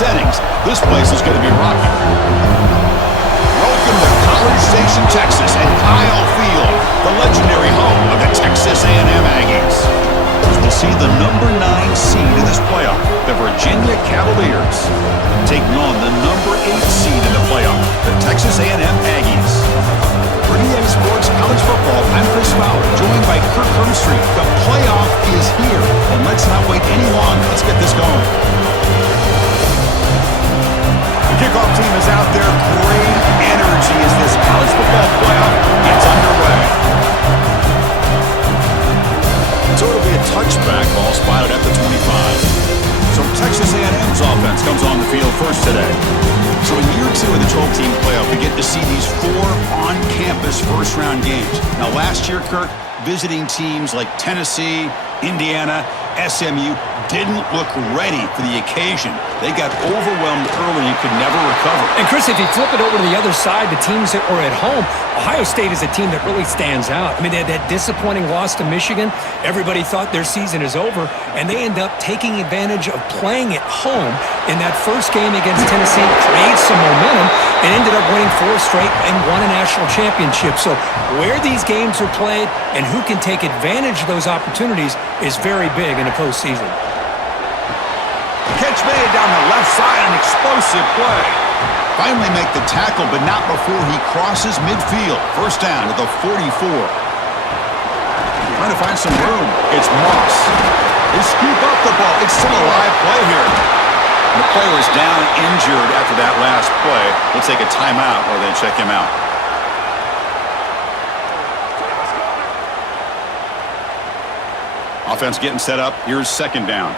settings, this place is going to be rocking. Welcome to College Station, Texas, and Kyle Field, the legendary home of the Texas A&M Aggies. As we'll see the number 9 seed in this playoff, the Virginia Cavaliers, taking on the number 8 seed in the playoff, the Texas A&M Aggies. For EA Sports College Football, I'm Chris Fowler, joined by Kirk Hermstreet. The playoff is here, and let's not wait any longer. Let's get this going. The kickoff team is out there. Great energy as this college football playoff gets underway. So it'll be a touchback ball spotted at the 25. So Texas A&M's offense comes on the field first today. So in year 2 of the 12-team playoff, we get to see these 4 on-campus first-round games. Now last year, Kirk, visiting teams like Tennessee, Indiana, SMU didn't look ready for the occasion. They got overwhelmed early and could never recover. And Chris, if you flip it over to the other side, the teams that were at home, Ohio State is a team that really stands out. I mean, they had that disappointing loss to Michigan. Everybody thought their season is over, and they end up taking advantage of playing at home in that first game against Tennessee, created some momentum, and ended up winning 4 straight and won a national championship. So where these games are played and who can take advantage of those opportunities is very big in the postseason. Catch made down the left side, an explosive play. Finally make the tackle, but not before he crosses midfield. First down at the 44. Trying to find some room. It's Moss. They scoop up the ball. It's still a live play here. The player is down injured after that last play. We'll take a timeout while they check him out. Offense getting set up. Here's second down.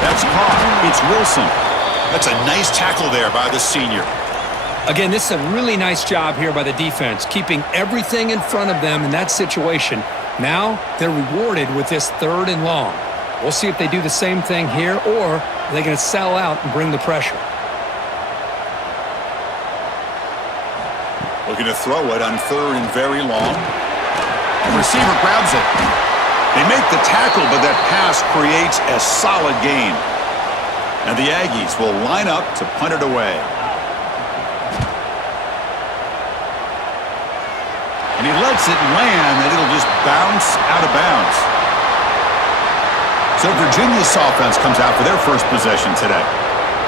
That's caught. It's Wilson. That's a nice tackle there by the senior. Again, this is a really nice job here by the defense, keeping everything in front of them in that situation. Now they're rewarded with this 3rd and long. We'll see if they do the same thing here, or are they going to sell out and bring the pressure. Looking to throw it on 3rd and very long. The receiver grabs it. They make the tackle, but that pass creates a solid gain. And the Aggies will line up to punt it away. And he lets it land, and it'll just bounce out of bounds. So Virginia's offense comes out for their first possession today.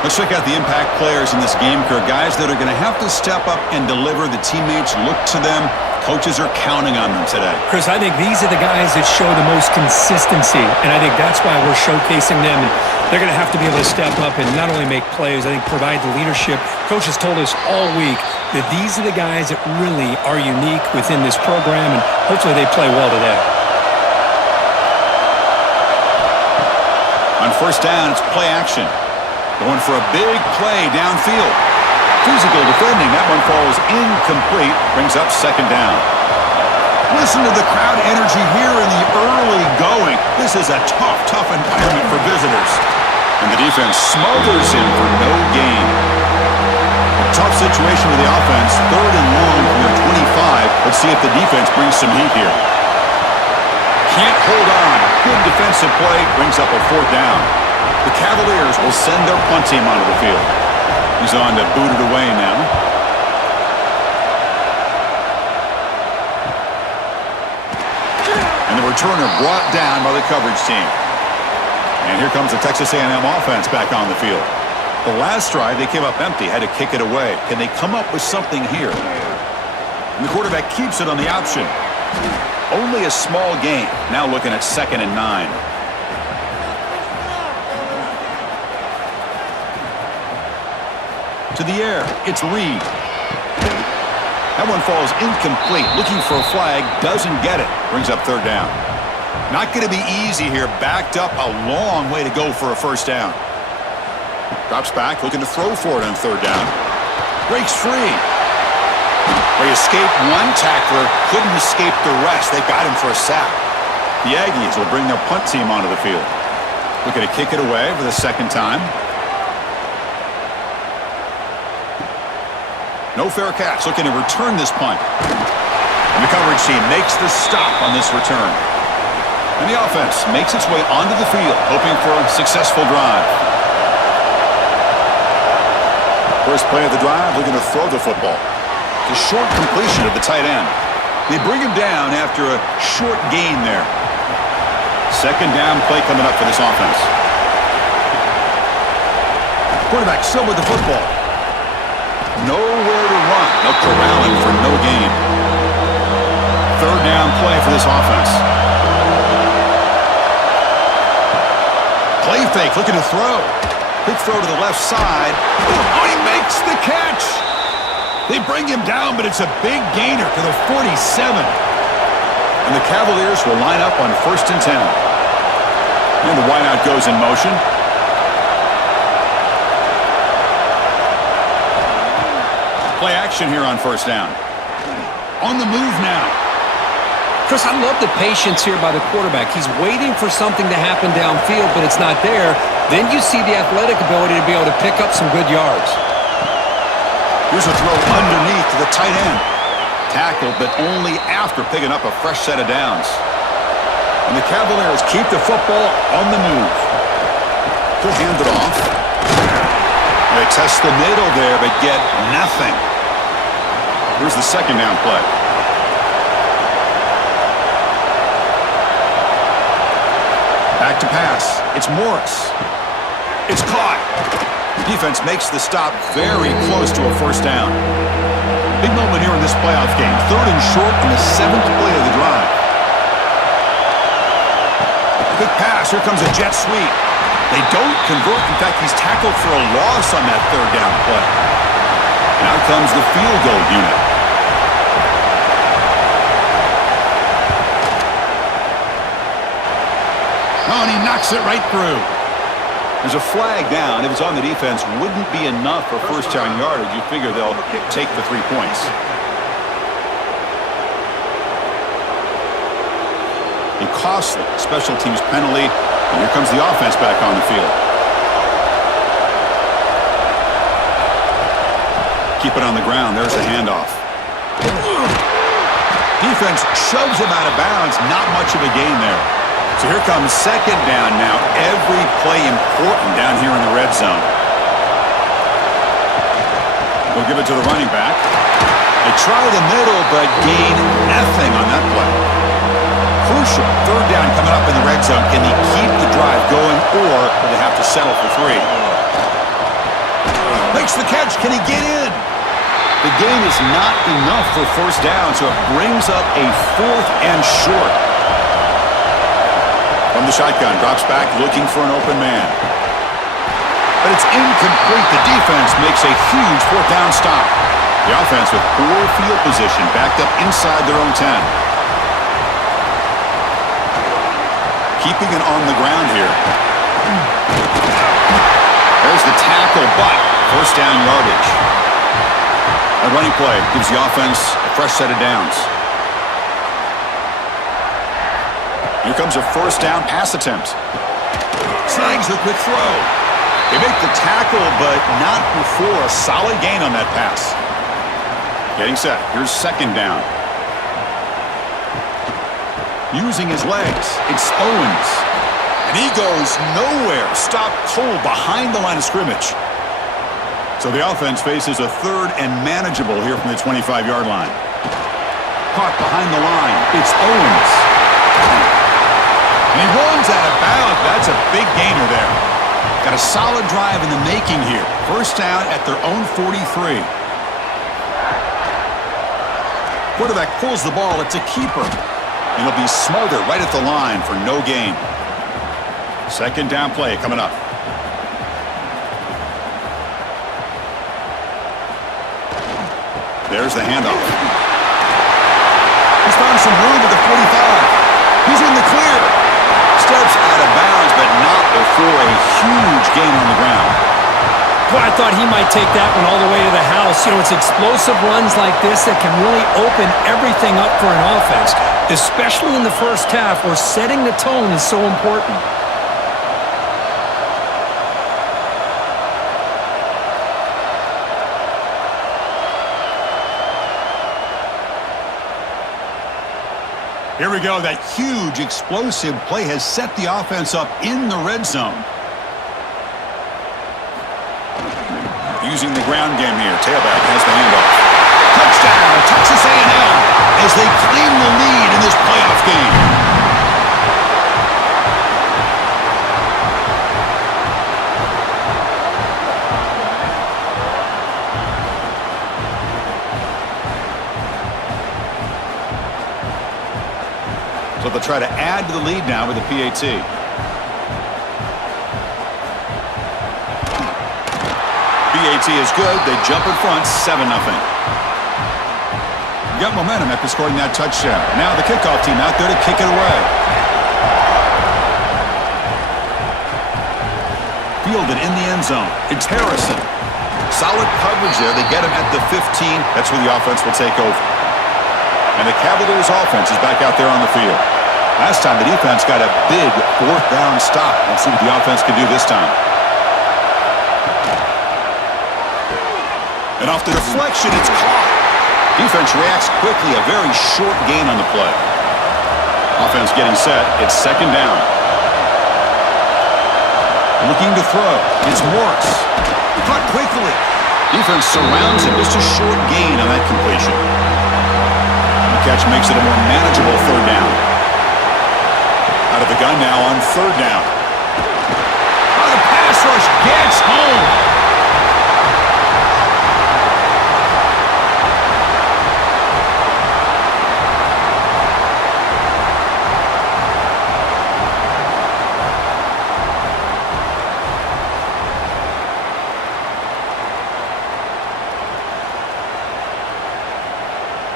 Let's check out the impact players in this game, Kirk. Guys that are going to have to step up and deliver. The teammates look to them. Coaches are counting on them today. Chris, I think these are the guys that show the most consistency, and I think that's why we're showcasing them. And they're going to have to be able to step up and not only make plays, I think provide the leadership. Coach has told us all week that these are the guys that really are unique within this program, and hopefully they play well today. On first down, it's play action. Going for a big play downfield. Physical defending. That one falls incomplete. Brings up second down. Listen to the crowd energy here in the early going. This is a tough environment for visitors. And the defense smothers him for no gain. A tough situation with the offense. 3rd and long from their 25. Let's see if the defense brings some heat here. Can't hold on. Good defensive play. Brings up a 4th down. The Cavaliers will send their punt team onto the field. He's on to boot it away now. And the returner brought down by the coverage team. And here comes the Texas A&M offense back on the field. The last drive, they came up empty, had to kick it away. Can they come up with something here? And the quarterback keeps it on the option. Only a small gain. Now looking at 2nd and 9. To the air, it's Reed. That one falls incomplete. Looking for a flag, doesn't get it. Brings up 3rd down. Not going to be easy here. Backed up a long way to go for a first down. Drops back, looking to throw for it on 3rd down. Breaks free. They escaped one tackler, couldn't escape the rest. They got him for a sack. The Aggies will bring their punt team onto the field. Looking to kick it away for the 2nd time. No fair catch. Looking to return this punt. And the coverage team makes the stop on this return. And the offense makes its way onto the field, hoping for a successful drive. First play of the drive, looking to throw the football. The short completion of the tight end. They bring him down after a short gain there. Second down play coming up for this offense. Quarterback still with the football. Nowhere to run. They'll corral him for no gain. Third down play for this offense. Play fake, looking to throw. Quick throw to the left side. Oh, he makes the catch. They bring him down, but it's a big gainer to the 47. And the Cavaliers will line up on 1st and 10. And the wideout goes in motion. Play action here on 1st down. On the move now. Chris, I love the patience here by the quarterback. He's waiting for something to happen downfield, but it's not there. Then you see the athletic ability to be able to pick up some good yards. Here's a throw underneath to the tight end. Tackled, but only after picking up a fresh set of downs. And the Cavaliers keep the football on the move. He'll hand it off. They test the middle there, but get nothing. Here's the second down play. Back to pass. It's Morris. It's caught. Defense makes the stop very close to a 1st down. Big moment here in this playoff game. 3rd and short on the 7th play of the drive. Quick pass. Here comes a jet sweep. They don't convert. In fact, he's tackled for a loss on that 3rd down play. Now comes the field goal unit. Oh, and he knocks it right through. There's a flag down. If it's on the defense, wouldn't be enough for 1st down yardage. You figure they'll take the 3 points. A costly special teams penalty. And here comes the offense back on the field. Keep it on the ground. There's a handoff. Defense shoves him out of bounds. Not much of a gain there. So here comes 2nd down now. Every play important down here in the red zone. We'll give it to the running back. They try the middle, but gain nothing on that play. Crucial 3rd down coming up in the red zone. Can they keep the drive going, or will they have to settle for 3? Makes the catch. Can he get in? The gain is not enough for 1st down, so it brings up a 4th and short. From the shotgun, drops back, looking for an open man. But it's incomplete. The defense makes a huge 4th down stop. The offense with poor field position, backed up inside their own 10. Keeping it on the ground here. There's the tackle, but 1st down yardage. A running play gives the offense a fresh set of downs. Here comes a 1st down pass attempt. Snags the quick throw. They make the tackle, but not before a solid gain on that pass. Getting set. Here's 2nd down. Using his legs. It's Owens. And he goes nowhere. Stopped cold behind the line of scrimmage. So the offense faces a 3rd and manageable here from the 25-yard line. Caught behind the line. It's Owens. And he runs out of bounds. That's a big gainer there. Got a solid drive in the making here. 1st down at their own 43. Quarterback pulls the ball. It's a keeper. And he'll be smothered right at the line for no gain. 2nd down play coming up. There's the handoff. He's found some room at the 45. He's in the clear. Steps out of bounds, but not before a huge gain on the ground. Well, I thought he might take that one all the way to the house. You know, it's explosive runs like this that can really open everything up for an offense, especially in the 1st half where setting the tone is so important. Here we go. That huge, explosive play has set the offense up in the red zone. Using the ground game here. Tailback has the handoff. Touchdown, Texas A&M, as they claim the lead in this playoff game. So they'll try to add to the lead now with the PAT. PAT is good. They jump in front, 7-0. Got momentum after scoring that touchdown. Now the kickoff team out there to kick it away. Fielded in the end zone. It's Harrison. Solid coverage there. They get him at the 15. That's where the offense will take over. And the Cavaliers offense is back out there on the field. Last time the defense got a big fourth down stop. Let's see what the offense can do this time. And off the deflection, it's caught. Defense reacts quickly. A very short gain on the play. Offense getting set. It's second down. Looking to throw. It's Morris. Caught quickly. Defense surrounds him. Just a short gain on that completion. The catch makes it a more manageable third down. Out of the gun now on third down. Oh, the pass rush gets home.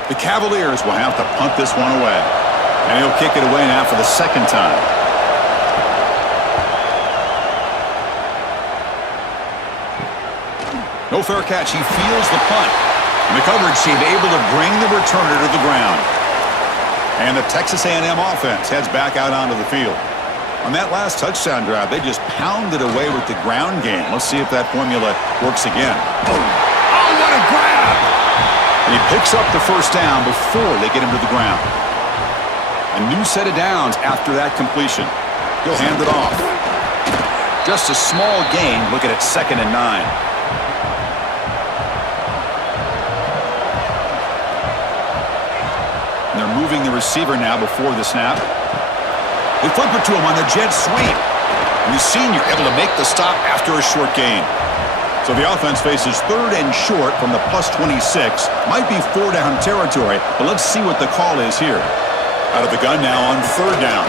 The Cavaliers will have to punt this one away. And he'll kick it away now for the second time. No fair catch. He feels the punt. And the coverage team able to bring the returner to the ground. And the Texas A&M offense heads back out onto the field. On that last touchdown drive, they just pounded away with the ground game. Let's see if that formula works again. Oh, what a grab! And he picks up the first down before they get him to the ground. A new set of downs after that completion. He'll hand it off. Just a small gain. Looking at 2nd and 9. And they're moving the receiver now before the snap. They flip it to him on the jet sweep. And the senior able to make the stop after a short gain. So the offense faces 3rd and short from the +26. Might be 4-down territory, but let's see what the call is here. Out of the gun now on third down.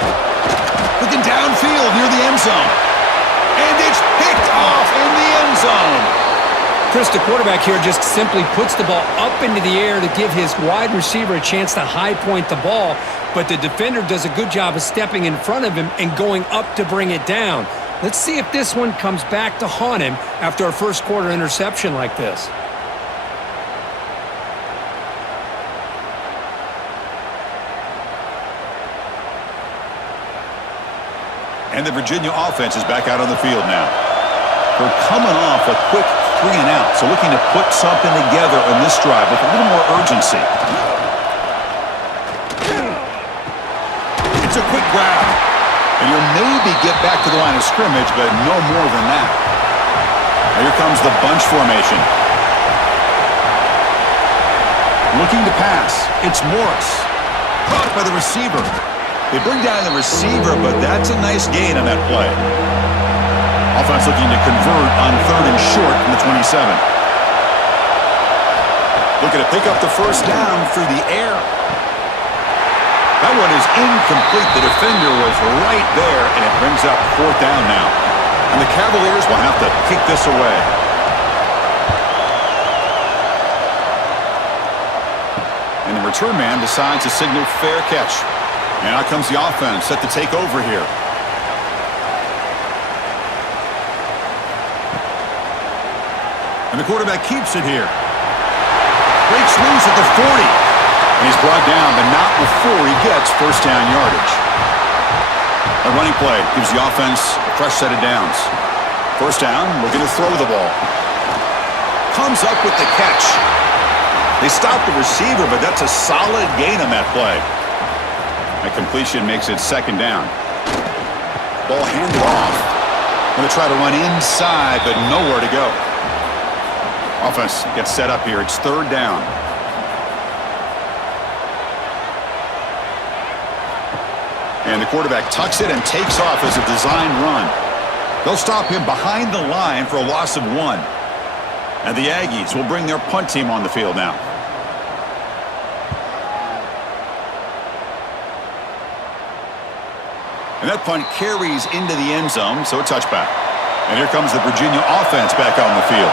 Looking downfield near the end zone. And it's picked off in the end zone. Chris, the quarterback here just simply puts the ball up into the air to give his wide receiver a chance to high point the ball. But the defender does a good job of stepping in front of him and going up to bring it down. Let's see if this one comes back to haunt him after a first quarter interception like this. And the Virginia offense is back out on the field now. They're coming off a quick 3-and-out, so looking to put something together on this drive with a little more urgency. It's a quick grab. And you'll maybe get back to the line of scrimmage, but no more than that. Now here comes the bunch formation. Looking to pass. It's Morris. Caught by the receiver. They bring down the receiver, but that's a nice gain on that play. Offense looking to convert on 3rd and short from the 27. Looking to pick up the first down through the air. That one is incomplete. The defender was right there, and it brings up 4th down now. And the Cavaliers will have to kick this away. And the return man decides to signal fair catch. And out comes the offense set to take over here. And the quarterback keeps it here. Breaks loose at the 40. And he's brought down, but not before he gets first down yardage. A running play gives the offense a fresh set of downs. First down, looking to throw the ball. Comes up with the catch. They stop the receiver, but that's a solid gain on that play. A completion makes it second down. Ball handed off. Going to try to run inside, but nowhere to go. Offense gets set up here. It's third down. And the quarterback tucks it and takes off as a design run. They'll stop him behind the line for a loss of 1. And the Aggies will bring their punt team on the field now. And that punt carries into the end zone, so a touchback. And here comes the Virginia offense back out on the field.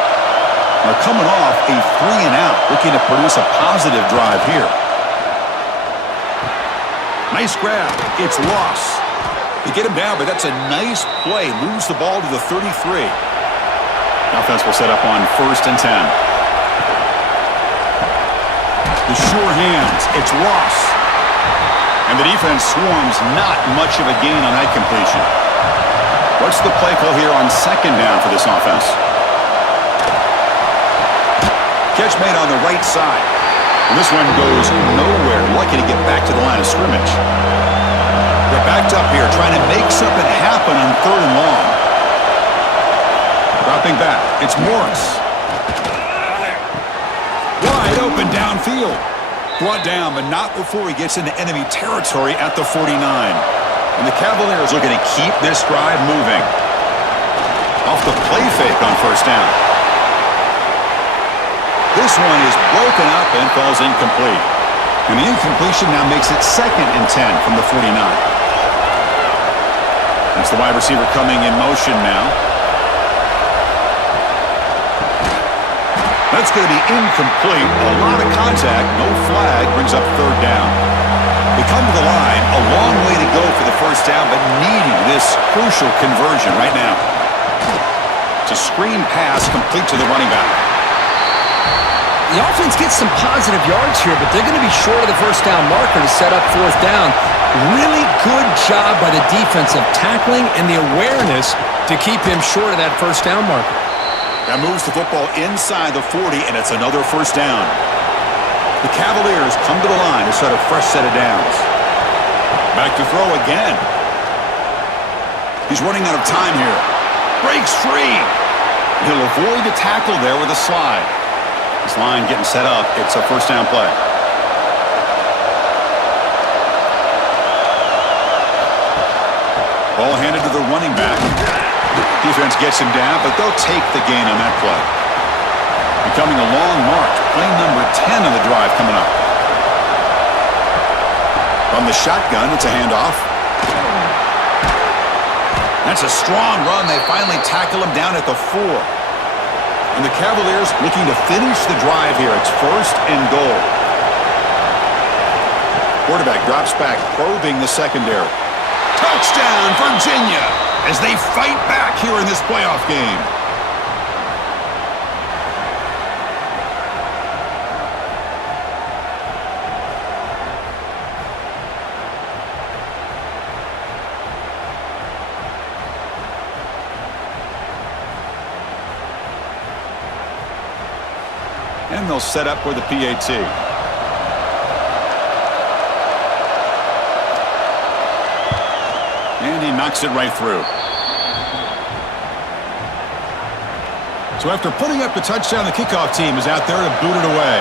They're coming off a 3-and-out, looking to produce a positive drive here. Nice grab. It's loss. They get him down, but that's a nice play. Moves the ball to the 33. Offense will set up on 1st and 10. The sure hands. It's Ross. And the defense swarms. Not much of a gain on that completion. What's the play call here on 2nd down for this offense? Catch made on the right side. And this one goes nowhere. Lucky to get back to the line of scrimmage. They're backed up here trying to make something happen on 3rd and long. Dropping back. It's Morris. Wide open downfield. Brought down, but not before he gets into enemy territory at the 49. And the Cavaliers looking to keep this drive moving. Off the play fake on 1st down. This one is broken up and falls incomplete. And the incompletion now makes it 2nd and 10 from the 49. That's the wide receiver coming in motion now. That's going to be incomplete. A lot of contact. No flag. Brings up 3rd down. They come to the line. A long way to go for the 1st down, but needing this crucial conversion right now. It's a screen pass complete to the running back. The offense gets some positive yards here, but they're going to be short of the 1st down marker to set up 4th down. Really good job by the defense of tackling and the awareness to keep him short of that 1st down marker. That moves the football inside the 40, and it's another 1st down. The Cavaliers come to the line to set a fresh set of downs. Back to throw again. He's running out of time here. Breaks free. He'll avoid the tackle there with a slide. This line getting set up. It's a 1st down play. Ball handed to the running back. Defense gets him down, but they'll take the gain on that play. Becoming a long march. Play number 10 of the drive coming up. From the shotgun, it's a handoff. That's a strong run. They finally tackle him down at the 4. And the Cavaliers looking to finish the drive here. It's 1st and goal. Quarterback drops back, probing the secondary. Touchdown, Virginia, as they fight back here in this playoff game. And they'll set up for the PAT. And he knocks it right through. So after putting up the touchdown, the kickoff team is out there to boot it away.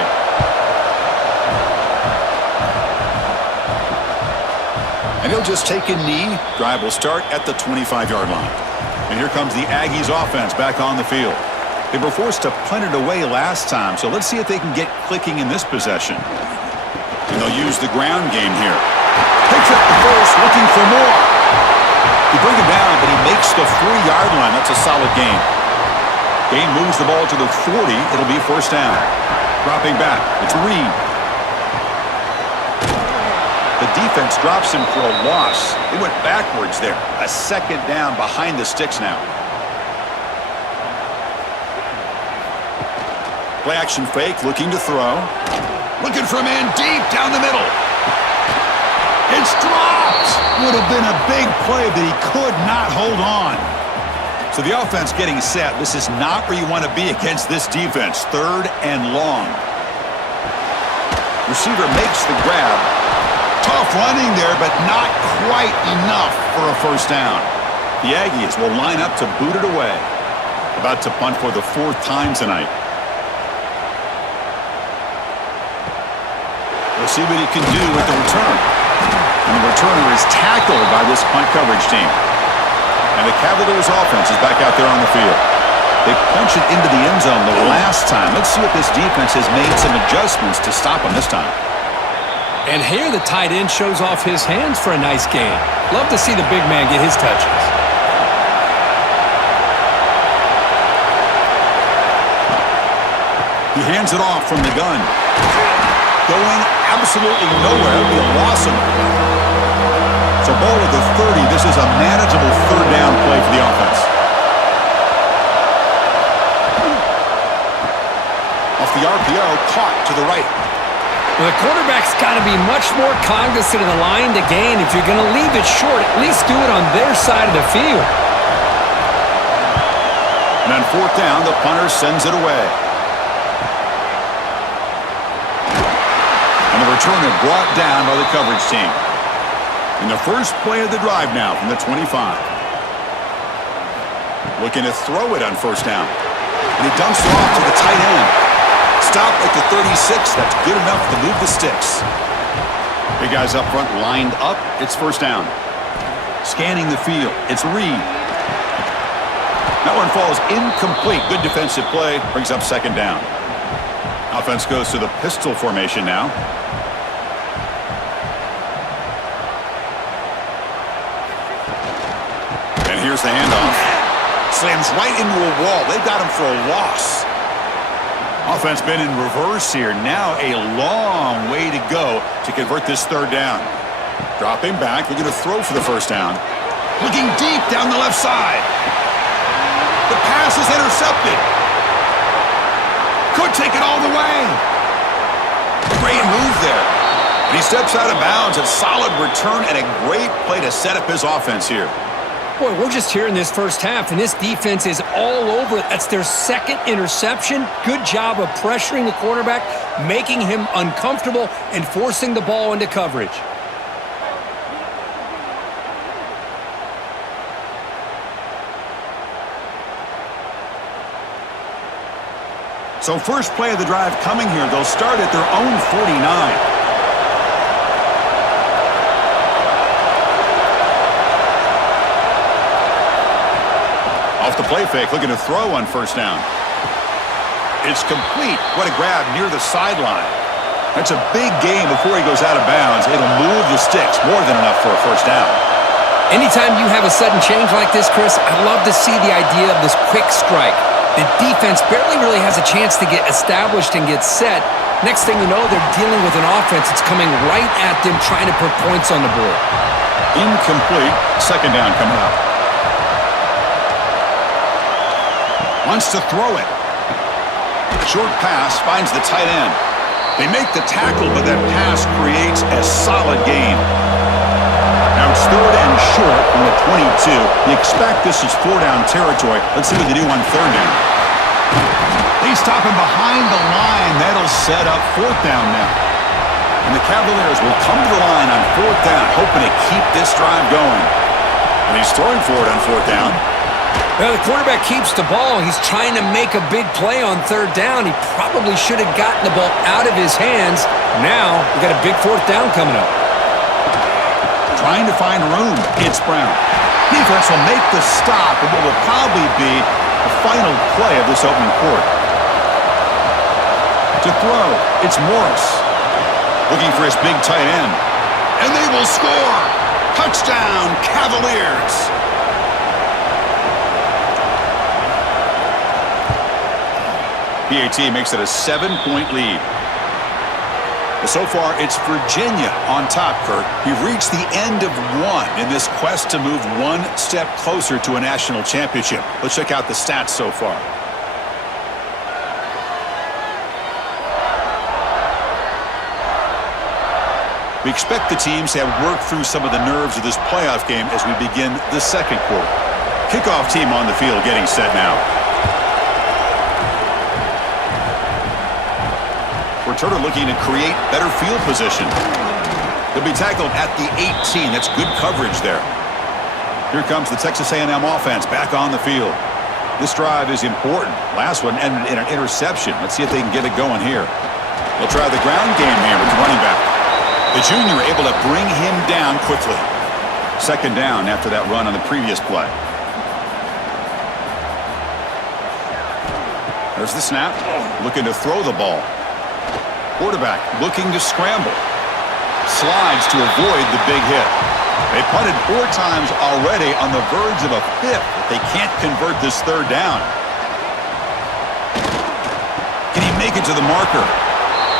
And he'll just take a knee. Drive will start at the 25-yard line. And here comes the Aggies offense back on the field. They were forced to punt it away last time, so let's see if they can get clicking in this possession. And they'll use the ground game here. Picks up the first, looking for more. He brings him down, but he makes the 3-yard line. That's a solid gain. Gain moves the ball to the 40. It'll be 1st down. Dropping back. It's Reed. The defense drops him for a loss. They went backwards there. A 2nd down behind the sticks now. Play action fake, looking to throw. Looking for a man deep down the middle. It's dropped. Would have been a big play, but he could not hold on. So the offense getting set. This is not where you want to be against this defense. 3rd and long. Receiver makes the grab. Tough running there, but not quite enough for a first down. The Aggies will line up to boot it away. About to punt for the 4th time tonight. We'll see what he can do with the return. And the returner is tackled by this punt coverage team. And the Cavaliers offense is back out there on the field. They punched it into the end zone the last time. Let's see if this defense has made some adjustments to stop them this time. And here the tight end shows off his hands for a nice gain. Love to see the big man get his touches. He hands it off from the gun. Going absolutely nowhere. It'll be a loss of it. So ball at the 30. This is a manageable 3rd down play for the offense. Off the RPO, caught to the right. Well, the quarterback's got to be much more cognizant of the line to gain. If you're going to leave it short, at least do it on their side of the field. And on 4th down, the punter sends it away. And the returner brought down by the coverage team. In the first play of the drive now from the 25. Looking to throw it on 1st down. And he dumps it off to the tight end. Stop at the 36. That's good enough to move the sticks. Big guys up front lined up. It's 1st down. Scanning the field. It's Reed. That one falls incomplete. Good defensive play. Brings up 2nd down. Offense goes to the pistol formation now. And here's the handoff. Slams right into a wall. They've got him for a loss. Offense been in reverse here. Now a long way to go to convert this 3rd down. Dropping back. Looking to throw for the 1st down. Looking deep down the left side. The pass is intercepted. Could take it all the way. Great move there. And he steps out of bounds. A solid return and a great play to set up his offense here. Boy, we're just here in this first half, and this defense is all over it. That's their 2nd interception. Good job of pressuring the quarterback, making him uncomfortable, and forcing the ball into coverage. So first play of the drive coming here. They'll start at their own 49. Off the play fake, looking to throw on 1st down. It's complete. What a grab near the sideline. That's a big gain before he goes out of bounds. It'll move the sticks, more than enough for a 1st down. Anytime you have a sudden change like this, Chris, I love to see the idea of this quick strike. The defense barely really has a chance to get established and get set. Next thing you know, they're dealing with an offense that's coming right at them, trying to put points on the board. Incomplete. 2nd down coming up. Wants to throw it. Short pass finds the tight end. They make the tackle, but that pass creates a solid gain. Now it's 3rd and short from the 22. You expect this is 4-down territory. Let's see what they do on 3rd down. They stop him behind the line. That'll set up 4th down now. And the Cavaliers will come to the line on 4th down, hoping to keep this drive going. And he's throwing for it on 4th down. Well, the quarterback keeps the ball. He's trying to make a big play on 3rd down. He probably should have gotten the ball out of his hands. Now, we've got a big 4th down coming up. Trying to find room. It's Brown. Defense will make the stop of what will probably be the final play of this opening quarter. To throw, it's Morris. Looking for his big tight end. And they will score. Touchdown, Cavaliers. PAT makes it a 7-point lead. So far, it's Virginia on top, Kurt. We've reached the end of one in this quest to move one step closer to a national championship. Let's check out the stats so far. We expect the teams to have worked through some of the nerves of this playoff game as we begin the 2nd quarter. Kickoff team on the field getting set now. Returner looking to create better field position. He'll be tackled at the 18. That's good coverage there. Here comes the Texas A&M offense back on the field. This drive is important. Last one ended in an interception. Let's see if they can get it going here. They'll try the ground game here with the running back. The junior able to bring him down quickly. Second down after that run on the previous play. There's the snap. Looking to throw the ball. Quarterback looking to scramble. Slides to avoid the big hit. They punted 4 times already, on the verge of a 5th. But they can't convert this third down. Can he make it to the marker?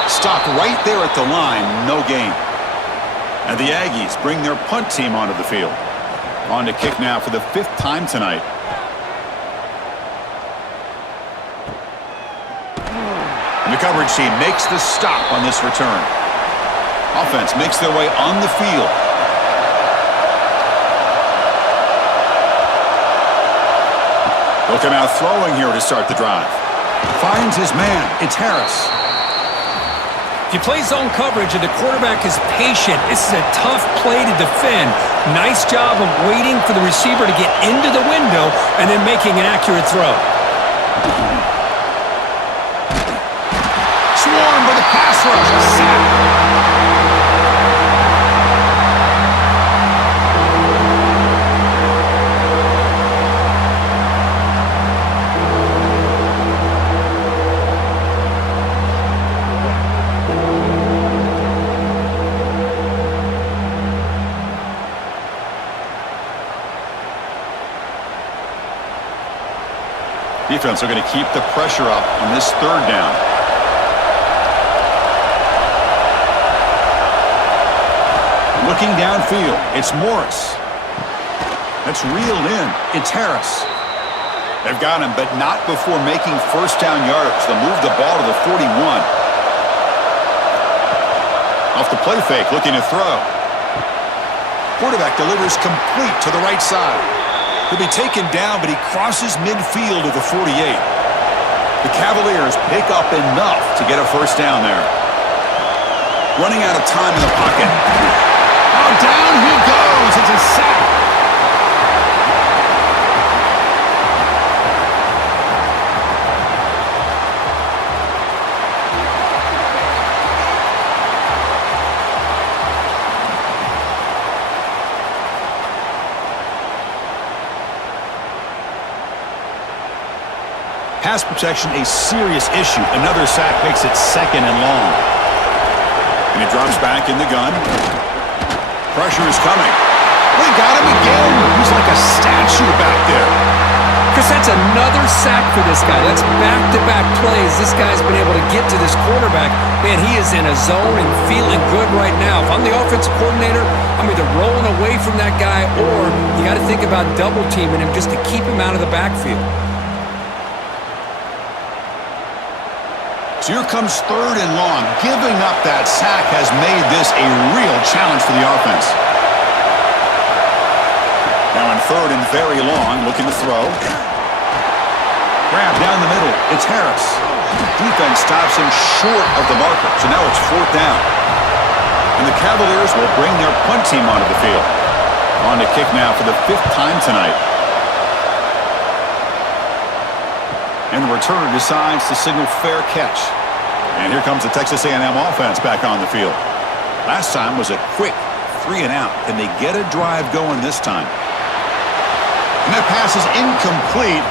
Stopped right there at the line. No gain. And the Aggies bring their punt team onto the field. On to kick now for the 5th time tonight. And the coverage team makes the stop on this return. Offense makes their way on the field. They'll come out throwing here to start the drive. Finds his man. It's Harris. If you play zone coverage and the quarterback is patient, this is a tough play to defend. Nice job of waiting for the receiver to get into the window and then making an accurate throw. Swarmed by the pass rush. A sack. Defense are going to keep the pressure up on this third down. Looking downfield, it's Morris. That's reeled in. It's Harris. They've got him, but not before making first down yardage. They'll move the ball to the 41. Off the play fake, looking to throw. Quarterback delivers complete to the right side. He'll be taken down, but he crosses midfield to the 48. The Cavaliers pick up enough to get a first down there. Running out of time in the pocket. Oh, down he goes. It's a sack. Pass protection a serious issue. Another sack makes it 2nd and long. And he drops back in the gun. Pressure is coming. They got him again. He's like a statue back there. Chris, that's another sack for this guy. That's back-to-back plays. This guy's been able to get to this quarterback. Man, he is in a zone and feeling good right now. If I'm the offensive coordinator, I'm either rolling away from that guy or you got to think about double-teaming him just to keep him out of the backfield. So here comes 3rd and long. Giving up that sack has made this a real challenge for the offense. Now in 3rd and very long, looking to throw. Grab down the middle. It's Harris. Defense stops him short of the marker. So now it's 4th down. And the Cavaliers will bring their punt team onto the field. On to kick now for the 5th time tonight. And the returner decides to signal fair catch. And here comes the Texas A&M offense back on the field. Last time was a quick 3 and out. Can they get a drive going this time? And that pass is incomplete.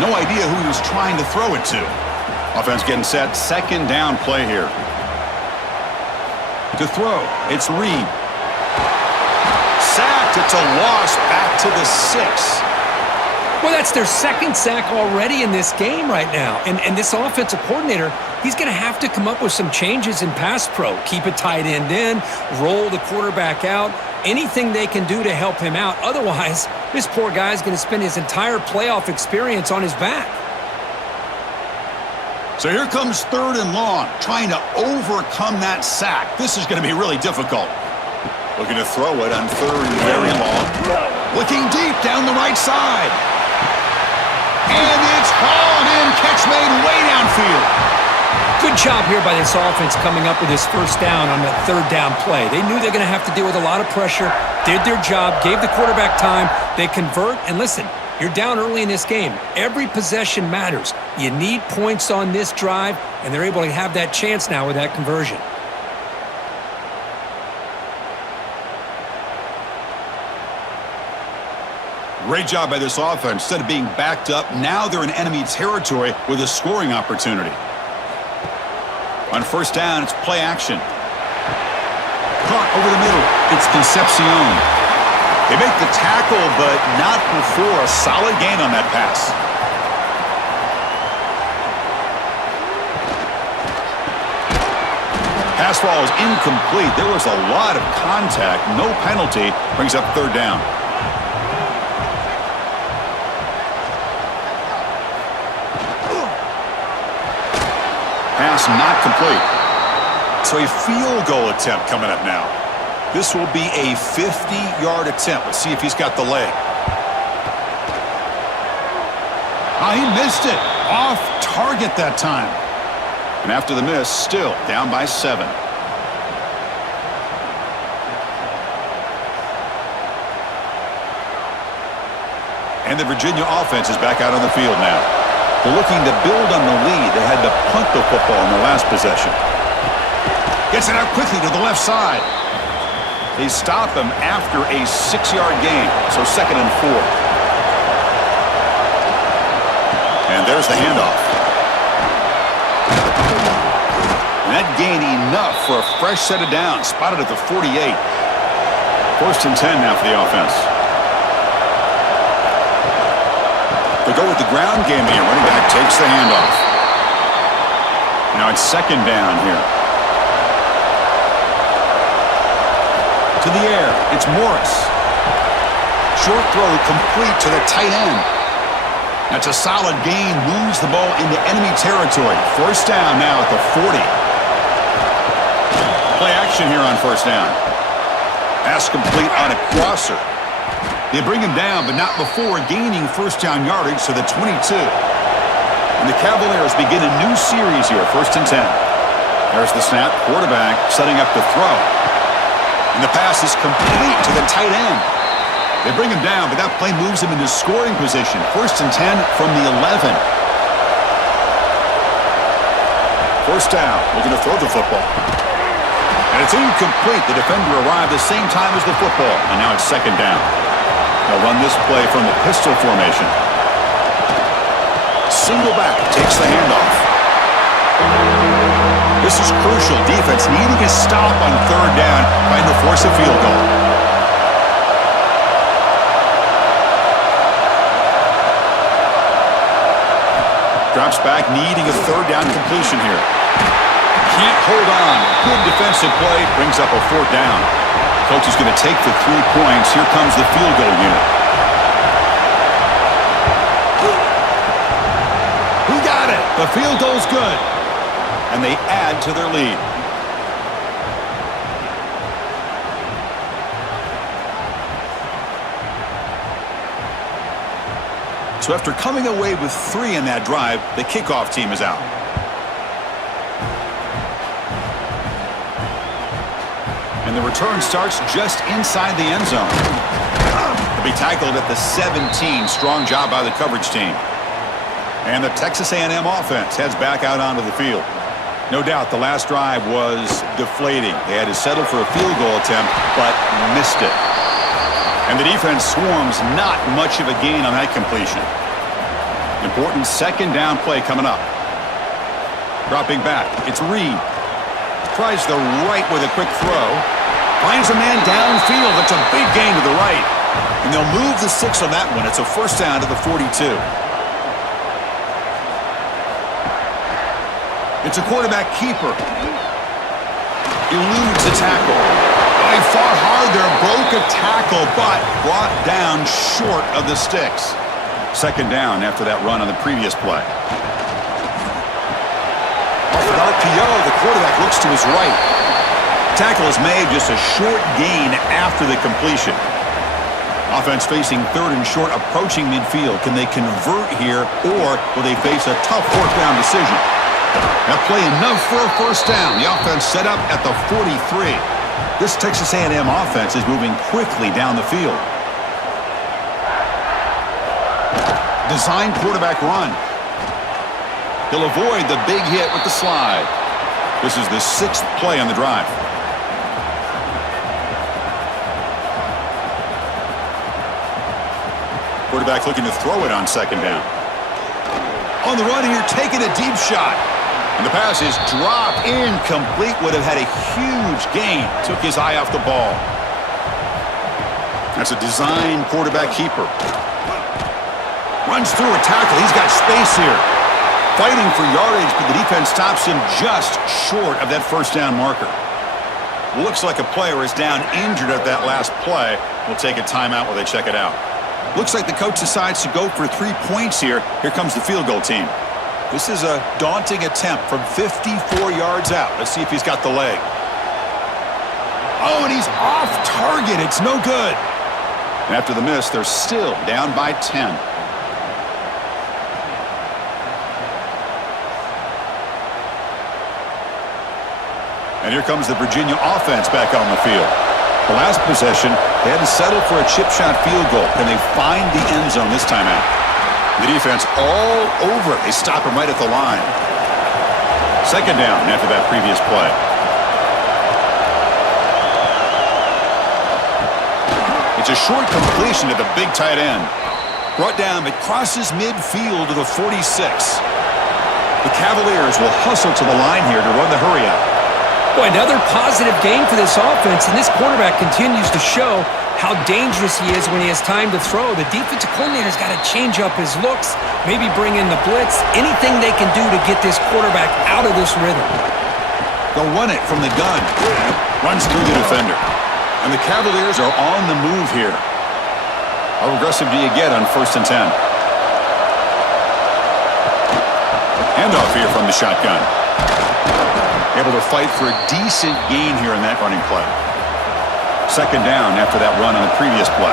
No idea who he was trying to throw it to. Offense getting set. 2nd down play here. To throw, it's Reed. Sacked. It's a loss back to the 6. Well, that's their 2nd sack already in this game right now. And this offensive coordinator, he's going to have to come up with some changes in pass pro. Keep a tight end in, roll the quarterback out, anything they can do to help him out. Otherwise, this poor guy's going to spend his entire playoff experience on his back. So here comes 3rd and long, trying to overcome that sack. This is going to be really difficult. Looking to throw it on 3rd and very long. Looking deep down the right side. And it's hauled in. Catch made way downfield. Good job here by this offense coming up with this first down on that third down play. They knew they're going to have to deal with a lot of pressure, did their job, gave the quarterback time. They convert, and listen, you're down early in this game. Every possession matters. You need points on this drive, and they're able to have that chance now with that conversion. Great job by this offense. Instead of being backed up, now they're in enemy territory with a scoring opportunity. On first down, it's play action. Caught over the middle. It's Concepcion. They make the tackle, but not before a solid gain on that pass. Pass ball is incomplete. There was a lot of contact. No penalty. Brings up third down. Pass not complete. So a field goal attempt coming up now. This will be a 50-yard attempt. Let's see if he's got the leg. He missed it. Off target that time. And after the miss, still down by 7. And the Virginia offense is back out on the field now. They're looking to build on the lead. They had to punt the football in the last possession. Gets it out quickly to the left side. They stop him after a 6-yard gain, so 2nd and 4. And there's the handoff. And that gain enough for a fresh set of downs, spotted at the 48. 1st and 10 now for the offense. They go with the ground game here. Running back takes the handoff. Now it's 2nd down here. To the air. It's Morris. Short throw complete to the tight end. That's a solid gain. Moves the ball into enemy territory. 1st down now at the 40. Play action here on 1st down. Pass complete on a crosser. They bring him down, but not before gaining 1st down yardage to the 22. And the Cavaliers begin a new series here, 1st and 10. There's the snap, quarterback setting up the throw. And the pass is complete to the tight end. They bring him down, but that play moves him into scoring position. 1st and 10 from the 11. 1st down, looking to throw the football. And it's incomplete. The defender arrived the same time as the football, and now it's 2nd down. They'll run this play from the pistol formation. Single back, takes the handoff. This is crucial. Defense needing a stop on 3rd down, trying to force a field goal. Drops back, needing a 3rd down completion here. Can't hold on. Good defensive play, brings up a 4th down. Coach is going to take the 3 points. Here comes the field goal unit. Who got it? The field goal's good. And they add to their lead. So after coming away with 3 in that drive, the kickoff team is out. And the return starts just inside the end zone. To be tackled at the 17. Strong job by the coverage team. And the Texas A&M offense heads back out onto the field. No doubt the last drive was deflating. They had to settle for a field goal attempt, but missed it. And the defense swarms, not much of a gain on that completion. Important 2nd down play coming up. Dropping back, it's Reed. Tries the right with a quick throw. Finds a man downfield. That's a big gain to the right. And they'll move the 6 on that one. It's a 1st down to the 42. It's a quarterback keeper. Eludes a tackle. They fought hard there, broke a tackle, but brought down short of the sticks. 2nd down after that run on the previous play. Off an RPO, the quarterback looks to his right. Tackle is made, just a short gain after the completion. Offense facing 3rd and short, approaching midfield. Can they convert here, or will they face a tough 4th down decision? That play enough for a first down. The offense set up at the 43. This Texas A&M offense is moving quickly down the field. Design quarterback run. He'll avoid the big hit with the slide. This is the 6th play on the drive. Quarterback looking to throw it on second down. On the run here, taking a deep shot. And the pass is dropped, incomplete. Would have had a huge gain. Took his eye off the ball. That's a design quarterback keeper. Runs through a tackle. He's got space here. Fighting for yardage, but the defense stops him just short of that first down marker. Looks like a player is down injured at that last play. We'll take a timeout while they check it out. Looks like the coach decides to go for 3 points here. Here comes the field goal team. This is a daunting attempt from 54 yards out. Let's see if he's got the leg. Oh, and he's off target. It's no good. And after the miss, they're still down by 10. And here comes the Virginia offense back on the field. The last possession, they had to settle for a chip shot field goal. Can they find the end zone this time out? The defense all over it. They stop him right at the line. Second down after that previous play. It's a short completion to the big tight end. Brought down, but crosses midfield to the 46. The Cavaliers will hustle to the line here to run the hurry up. Boy, another positive game for this offense, and this quarterback continues to show how dangerous he is when he has time to throw. The defensive coordinator's got to change up his looks, maybe bring in the blitz, anything they can do to get this quarterback out of this rhythm. They'll run it from the gun. Runs through the defender. And the Cavaliers are on the move here. How aggressive do you get on 1st and 10? Handoff here from the shotgun. Able to fight for a decent gain here in that running play. Second down after that run on the previous play.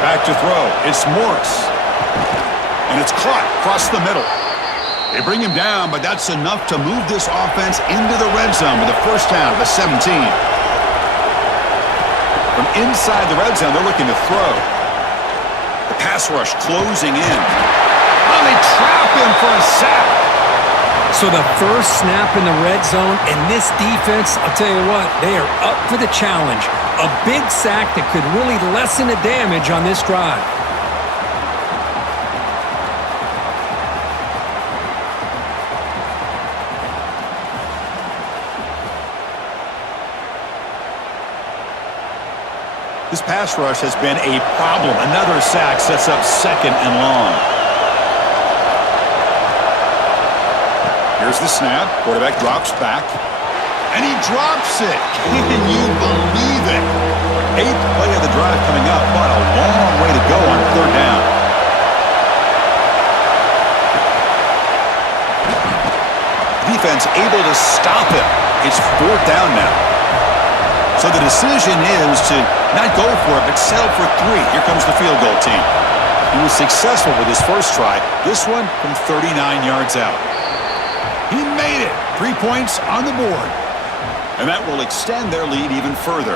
Back to throw. It's Morris. And it's caught across the middle. They bring him down, but that's enough to move this offense into the red zone with the first down of the 17. From inside the red zone, they're looking to throw. The pass rush closing in. Oh, they trap him for a sack. So the first snap in the red zone, and this defense, I'll tell you what, they are up for the challenge. A big sack that could really lessen the damage on this drive. This pass rush has been a problem. Another sack sets up second and long. Here's the snap. Quarterback drops back. And he drops it. Can you believe it? 8th play of the drive coming up, but a long way to go on 3rd down. Defense able to stop him. It's 4th down now. So the decision is to not go for it, but settle for 3. Here comes the field goal team. He was successful with his first try. This one from 39 yards out. He made it. 3 points on the board. And that will extend their lead even further.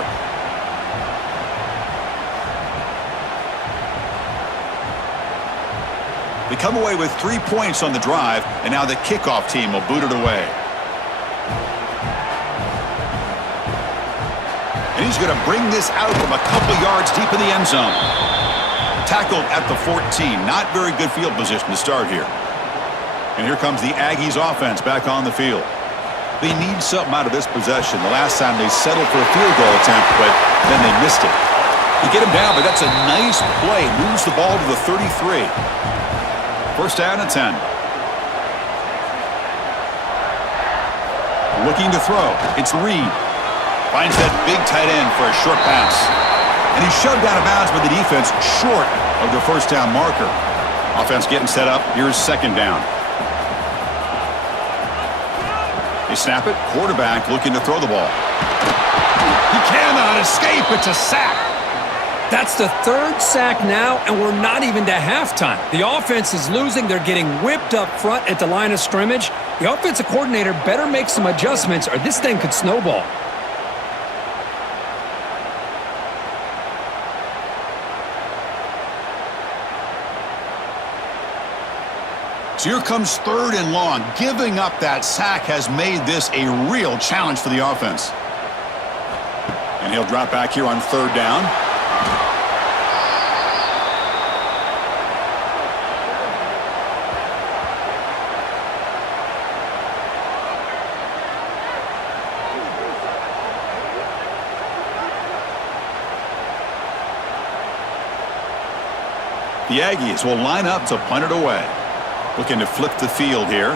They come away with 3 points on the drive, and now the kickoff team will boot it away. And he's going to bring this out from a couple yards deep in the end zone. Tackled at the 14. Not very good field position to start here. And here comes the Aggies offense back on the field. They need something out of this possession. The last time they settled for a field goal attempt, but then they missed it. You get him down, but that's a nice play. Moves the ball to the 33. First down and 10. Looking to throw. It's Reed. Finds that big tight end for a short pass. And he's shoved out of bounds with the defense short of the first down marker. Offense getting set up. Here's second down. They snap it. Quarterback looking to throw the ball. He cannot escape. It's a sack. That's the third sack now, and we're not even to halftime. The offense is losing. They're getting whipped up front at the line of scrimmage. The offensive coordinator better make some adjustments or this thing could snowball. So here comes 3rd and long. Giving up that sack has made this a real challenge for the offense. And he'll drop back here on 3rd down. The Aggies will line up to punt it away. Looking to flip the field here.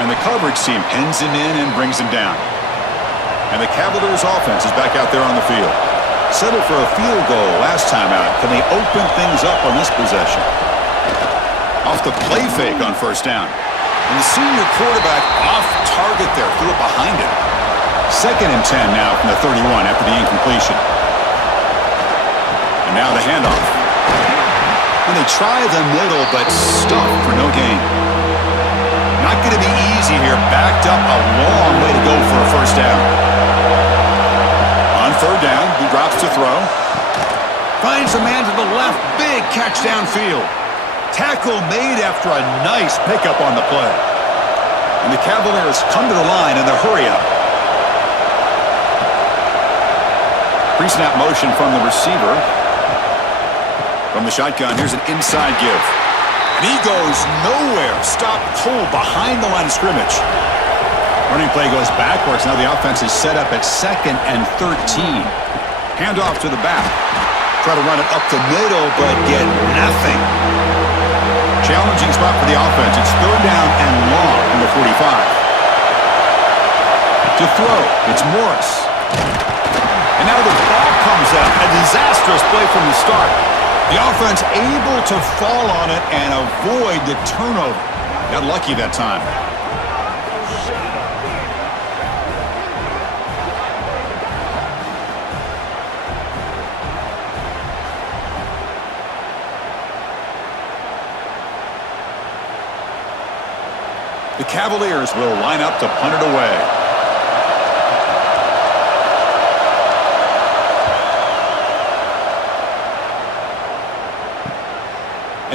And the coverage team pins him in and brings him down. And the Cavaliers offense is back out there on the field. Settled for a field goal last time out. Can they open things up on this possession? Off the play fake on 1st down. And the senior quarterback off target there. Threw it behind him. 2nd and 10 now from the 31 after the incompletion. And now the handoff. And they try the middle, but stuffed for no gain. Not going to be easy here. Backed up a long way to go for a 1st down. On 3rd down, he drops to throw. Finds a man to the left. Big catch downfield. Tackle made after a nice pickup on the play. And the Cavaliers come to the line in the hurry-up. Pre-snap motion from the receiver. From the shotgun, here's an inside give. And he goes nowhere. Stop cold behind the line of scrimmage. Running play goes backwards. Now the offense is set up at 2nd and 13. Handoff to the back. Try to run it up the middle, but get nothing. Challenging spot for the offense. It's 3rd down and long from the 45. To throw, it's Morris. And now the ball comes out. A disastrous play from the start. The offense able to fall on it and avoid the turnover. Got lucky that time. The Cavaliers will line up to punt it away.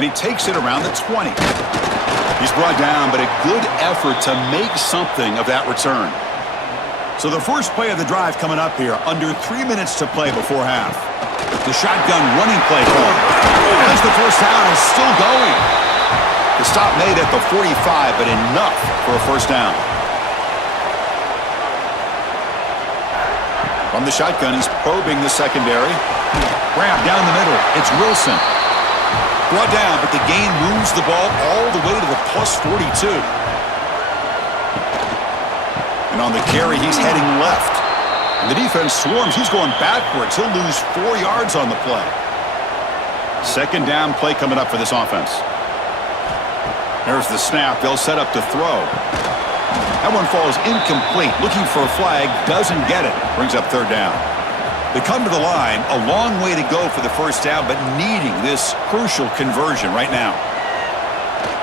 And he takes it around the 20. He's brought down, but a good effort to make something of that return. So the first play of the drive coming up here, under 3 minutes to play before half. The shotgun running play call. As the 1st down is still going. The stop made at the 45, but enough for a 1st down. From the shotgun, he's probing the secondary. Grab down the middle. It's Wilson. Brought down, but the gain moves the ball all the way to the plus 42. And on the carry, he's heading left. And the defense swarms. He's going backwards. He'll lose 4 yards on the play. 2nd down play coming up for this offense. There's the snap. They'll set up to throw. That one falls incomplete. Looking for a flag. Doesn't get it. Brings up 3rd down. They come to the line, a long way to go for the 1st down, but needing this crucial conversion right now.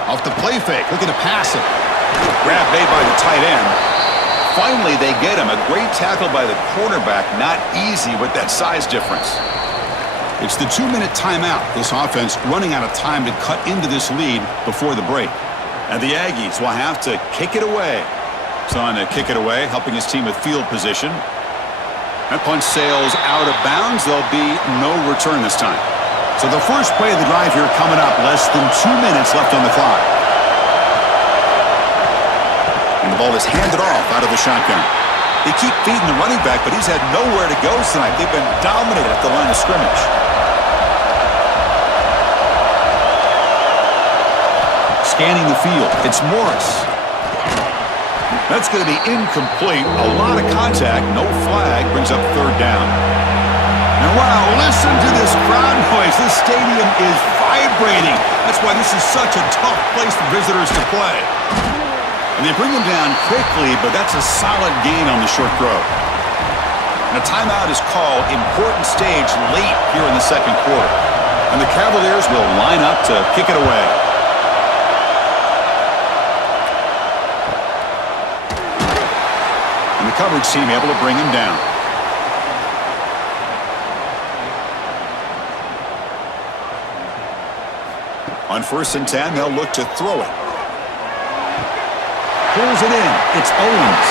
Off the play fake, looking to pass it. Grab made by the tight end. Finally, they get him. A great tackle by the cornerback. Not easy with that size difference. It's the 2-minute timeout. This offense running out of time to cut into this lead before the break. And the Aggies will have to kick it away. So on to kick it away, helping his team with field position. That punch sails out of bounds. There'll be no return this time. So the first play of the drive here coming up. Less than 2 minutes left on the clock. And the ball is handed off out of the shotgun. They keep feeding the running back, but he's had nowhere to go tonight. They've been dominated at the line of scrimmage. Scanning the field. It's Morris. That's going to be incomplete. A lot of contact. No flag. Brings up 3rd down. And wow, listen to this crowd noise. This stadium is vibrating. That's why this is such a tough place for visitors to play. And they bring him down quickly, but that's a solid gain on the short throw. And a timeout is called. Important stage late here in the second quarter. And the Cavaliers will line up to kick it away. And the coverage team able to bring him down. On 1st and 10, they'll look to throw it. Pulls it in. It's Owens.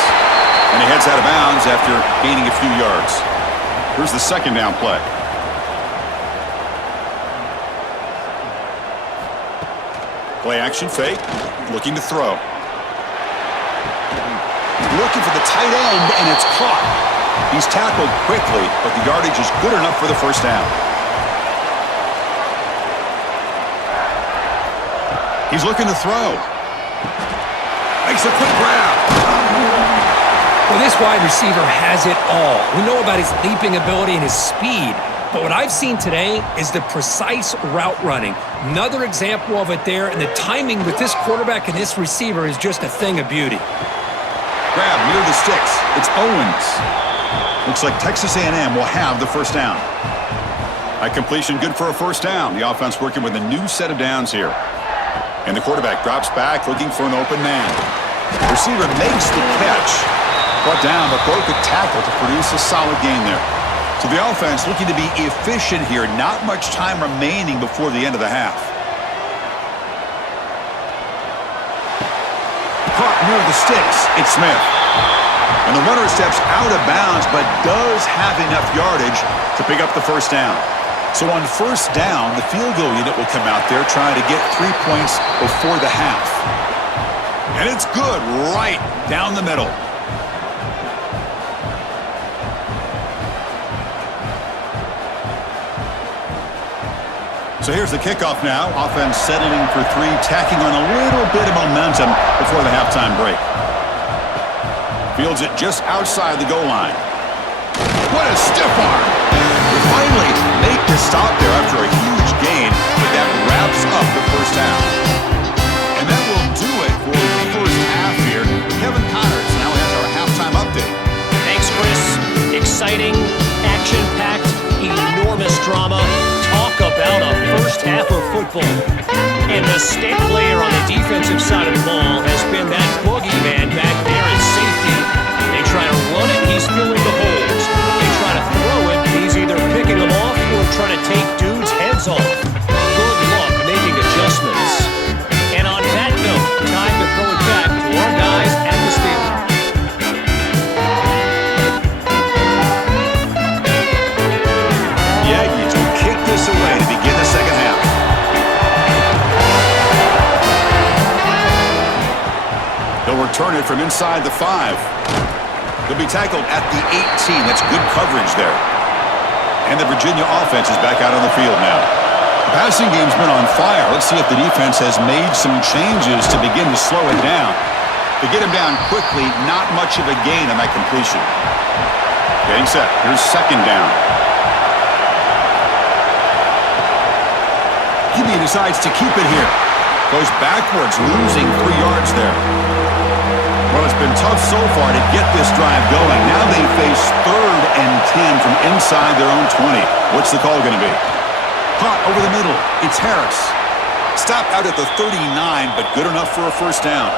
And he heads out of bounds after gaining a few yards. Here's the second down play. Play action fake. Looking to throw. Looking for the tight end, and it's caught. He's tackled quickly, but the yardage is good enough for the first down. He's looking to throw. Makes a quick grab. Well, this wide receiver has it all. We know about his leaping ability and his speed, but what I've seen today is the precise route running. Another example of it there, and the timing with this quarterback and this receiver is just a thing of beauty. Grab near the sticks. It's Owens. Looks like Texas A&M will have the first down. That completion good for a first down. The offense working with a new set of downs here. And the quarterback drops back looking for an open man. The receiver makes the catch. Brought down, but broke the tackle to produce a solid gain there. So the offense looking to be efficient here. Not much time remaining before the end of the half. Caught near the sticks. It's Smith. And the runner steps out of bounds, but does have enough yardage to pick up the first down. So on first down, the field goal unit will come out there trying to get 3 points before the half. And it's good right down the middle. So here's the kickoff now. Offense settling for 3, tacking on a little bit of momentum before the halftime break. Fields it just outside the goal line. What a stiff arm! They finally make the stop there after a huge gain, but that wraps up the first half. And that will do it for the first half here. Kevin Connors now has our halftime update. Thanks, Chris. Exciting, action-packed, enormous drama. Talk about a first half of football. And the state player on the defensive side of the ball has been that boogeyman back there at safety. They try to run it, he's filling the holes. They try to throw it, he's either picking them off or trying to take dudes' heads off. Good luck making adjustments. And on that note, time to throw it back to our guys at the stadium. The Aggies will kick this away to begin the second half. They'll return it from inside the 5. They'll be tackled at the 18. That's good coverage there. And the Virginia offense is back out on the field now. The passing game's been on fire. Let's see if the defense has made some changes to begin to slow it down. To get him down quickly, not much of a gain on that completion. Getting set. Here's second down. He decides to keep it here. Goes backwards, losing 3 yards there. Well, it's been tough so far to get this drive going. Now they face 3rd and 10 from inside their own 20. What's the call going to be? Caught over the middle. It's Harris. Stopped out at the 39, but good enough for a first down.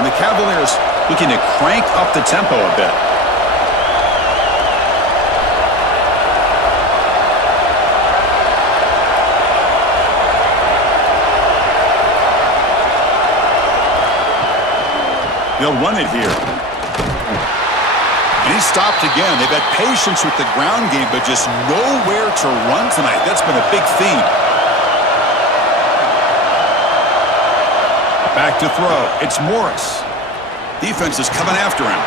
And the Cavaliers looking to crank up the tempo a bit. They'll run it here. And he's stopped again. They've had patience with the ground game, but just nowhere to run tonight. That's been a big theme. Back to throw. It's Morris. Defense is coming after him.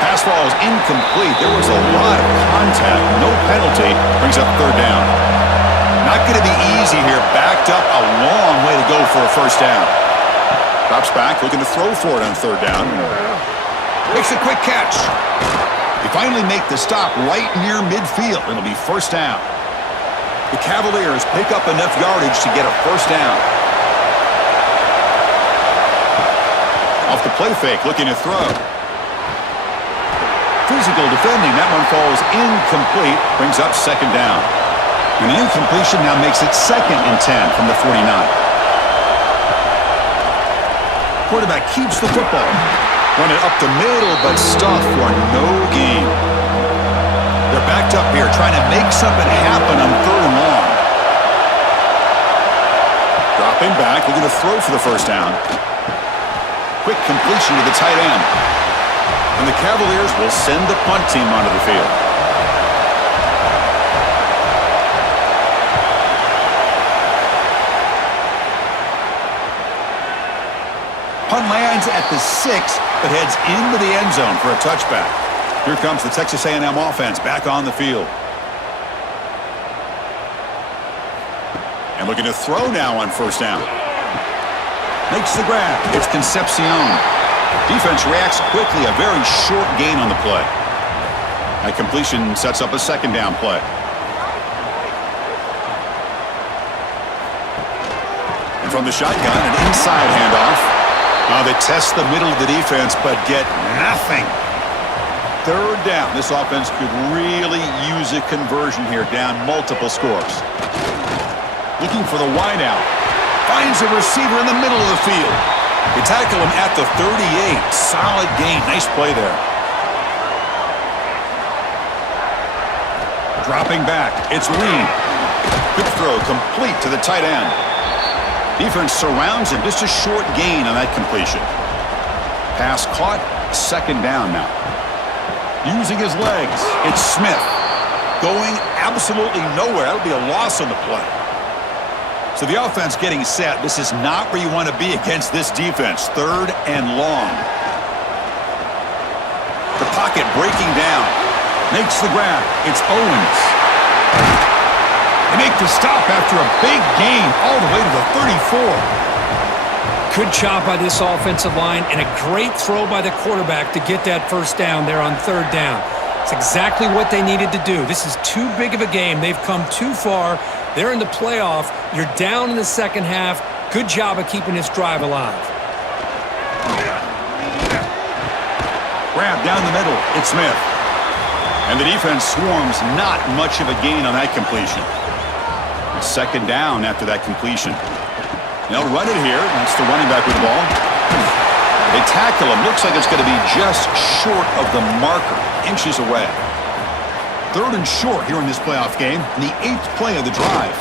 Pass ball is incomplete. There was a lot of contact. No penalty. Brings up 3rd down. Not going to be easy here. Backed up a long way to go for a first down. Drops back, looking to throw for it on 3rd down. Makes a quick catch. They finally make the stop right near midfield. It'll be first down. The Cavaliers pick up enough yardage to get a first down. Off the play fake, looking to throw. Physical defending. That one falls incomplete. Brings up second down. And the incompletion now makes it 2nd and 10 from the 49. Quarterback keeps the football. Run it up the middle, but stuffed for no gain. They're backed up here, trying to make something happen on 3rd and long. Dropping back, looking to throw for the first down. Quick completion to the tight end. And the Cavaliers will send the punt team onto the field. Punt lands at the 6, but heads into the end zone for a touchback. Here comes the Texas A&M offense back on the field. And looking to throw now on first down. Makes the grab. It's Concepcion. Defense reacts quickly. A very short gain on the play. That completion sets up a second down play. And from the shotgun, an inside handoff. They test the middle of the defense, but get nothing. 3rd down. This offense could really use a conversion here, down multiple scores. Looking for the wideout. Finds a receiver in the middle of the field. They tackle him at the 38. Solid gain. Nice play there. Dropping back. It's Reed. Quick throw complete to the tight end. Defense surrounds him. Just a short gain on that completion. Pass caught. 2nd down now. Using his legs. It's Smith. Going absolutely nowhere. That'll be a loss on the play. So the offense getting set. This is not where you want to be against this defense. 3rd and long. The pocket breaking down. Makes the grab. It's Owens. They make the stop after a big gain all the way to the 34. Good job by this offensive line and a great throw by the quarterback to get that first down there on 3rd down. It's exactly what they needed to do. This is too big of a game. They've come too far. They're in the playoff. You're down in the second half. Good job of keeping this drive alive. Grab down the middle. It's Smith. And the defense swarms. Not much of a gain on that completion. 2nd down after that completion. They'll run it here. That's the running back with the ball. They tackle him. Looks like it's going to be just short of the marker. Inches away. 3rd and short here in this playoff game. The 8th play of the drive.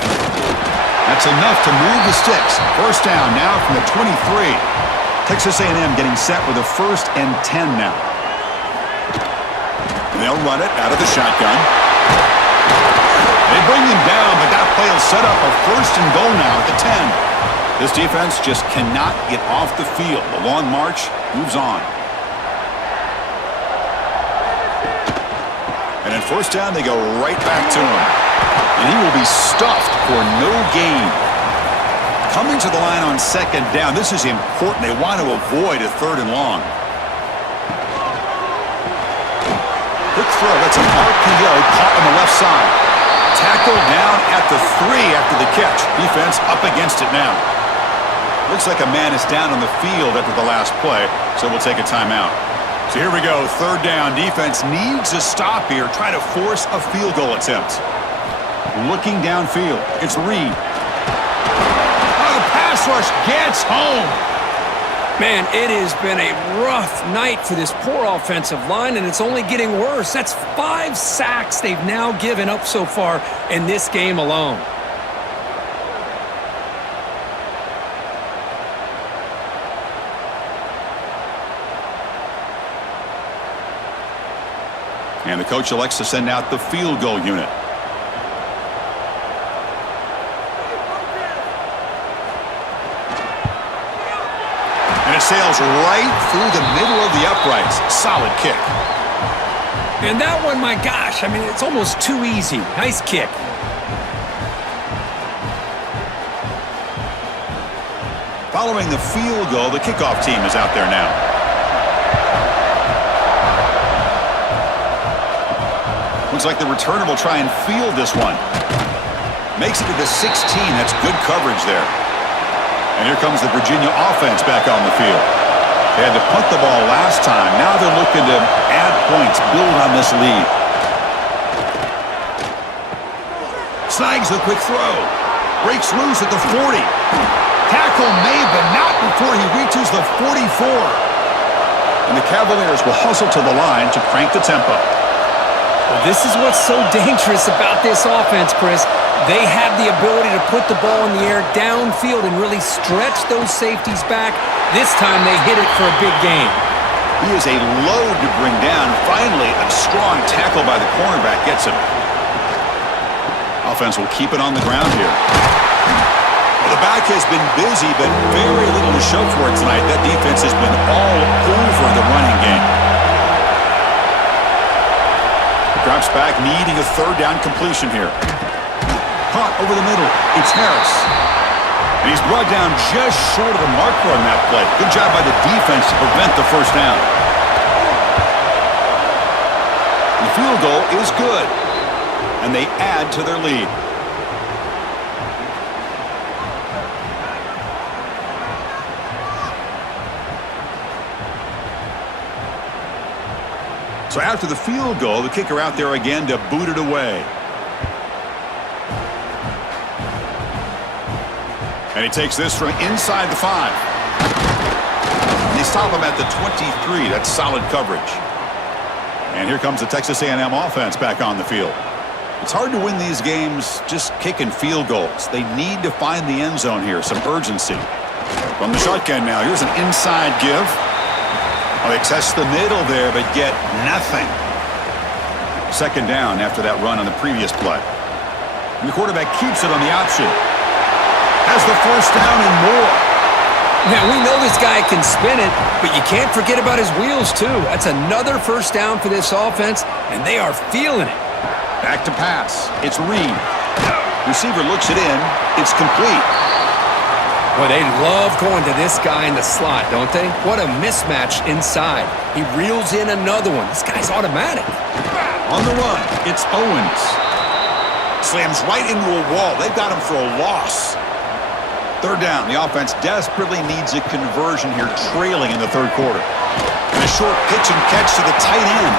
That's enough to move the sticks. First down now from the 23. Texas A&M getting set with a 1st and 10 now. They'll run it out of the shotgun. They bring him down, but that play will set up a 1st and goal now at the 10. This defense just cannot get off the field. The long march moves on. And in first down, they go right back to him. And he will be stuffed for no gain. Coming to the line on 2nd down. This is important. They want to avoid a 3rd and long. Quick throw. That's an RPO caught on the left side. Tackle down at the 3 after the catch. Defense up against it now. Looks like a man is down on the field after the last play, so we'll take a timeout. So here we go, 3rd down. Defense needs a stop here, try to force a field goal attempt. Looking downfield, it's Reed. Oh, the pass rush gets home. Man, it has been a rough night for this poor offensive line, and it's only getting worse. That's 5 sacks they've now given up so far in this game alone. And the coach elects to send out the field goal unit. And it sails right through the middle of the uprights. Solid kick. And that one, my gosh, I mean, it's almost too easy. Nice kick. Following the field goal, the kickoff team is out there now. Looks like the returner will try and field this one. Makes it to the 16. That's good coverage there. And here comes the Virginia offense back on the field. They had to punt the ball last time. Now they're looking to add points, build on this lead. Snags the quick throw. Breaks loose at the 40. Tackle made, but not before he reaches the 44. And the Cavaliers will hustle to the line to crank the tempo. Well, this is what's so dangerous about this offense, Chris. They have the ability to put the ball in the air downfield and really stretch those safeties back. This time they hit it for a big gain. He is a load to bring down. Finally, a strong tackle by the cornerback gets him. Offense will keep it on the ground here. Well, the back has been busy, but very little to show for it tonight. That defense has been all over the running game. Drops back, needing a third down completion here. Caught over the middle. It's Harris. And he's brought down just short of the marker on that play. Good job by the defense to prevent the first down. The field goal is good. And they add to their lead. So after the field goal, the kicker out there again to boot it away. And he takes this from inside the 5. And they stop him at the 23. That's solid coverage. And here comes the Texas A&M offense back on the field. It's hard to win these games just kicking field goals. They need to find the end zone here, some urgency. From the shotgun now, here's an inside give. Well, they test the middle there, but get nothing. Second down after that run on the previous play. And the quarterback keeps it on the option. Has the first down and more. Now, we know this guy can spin it, but you can't forget about his wheels, too. That's another first down for this offense, and they are feeling it. Back to pass. It's Reed. Receiver looks it in. It's complete. Well, they love going to this guy in the slot, don't they? What a mismatch inside. He reels in another one. This guy's automatic. On the run, it's Owens. Slams right into a wall. They've got him for a loss. Third down. The offense desperately needs a conversion here, trailing in the third quarter. And a short pitch and catch to the tight end.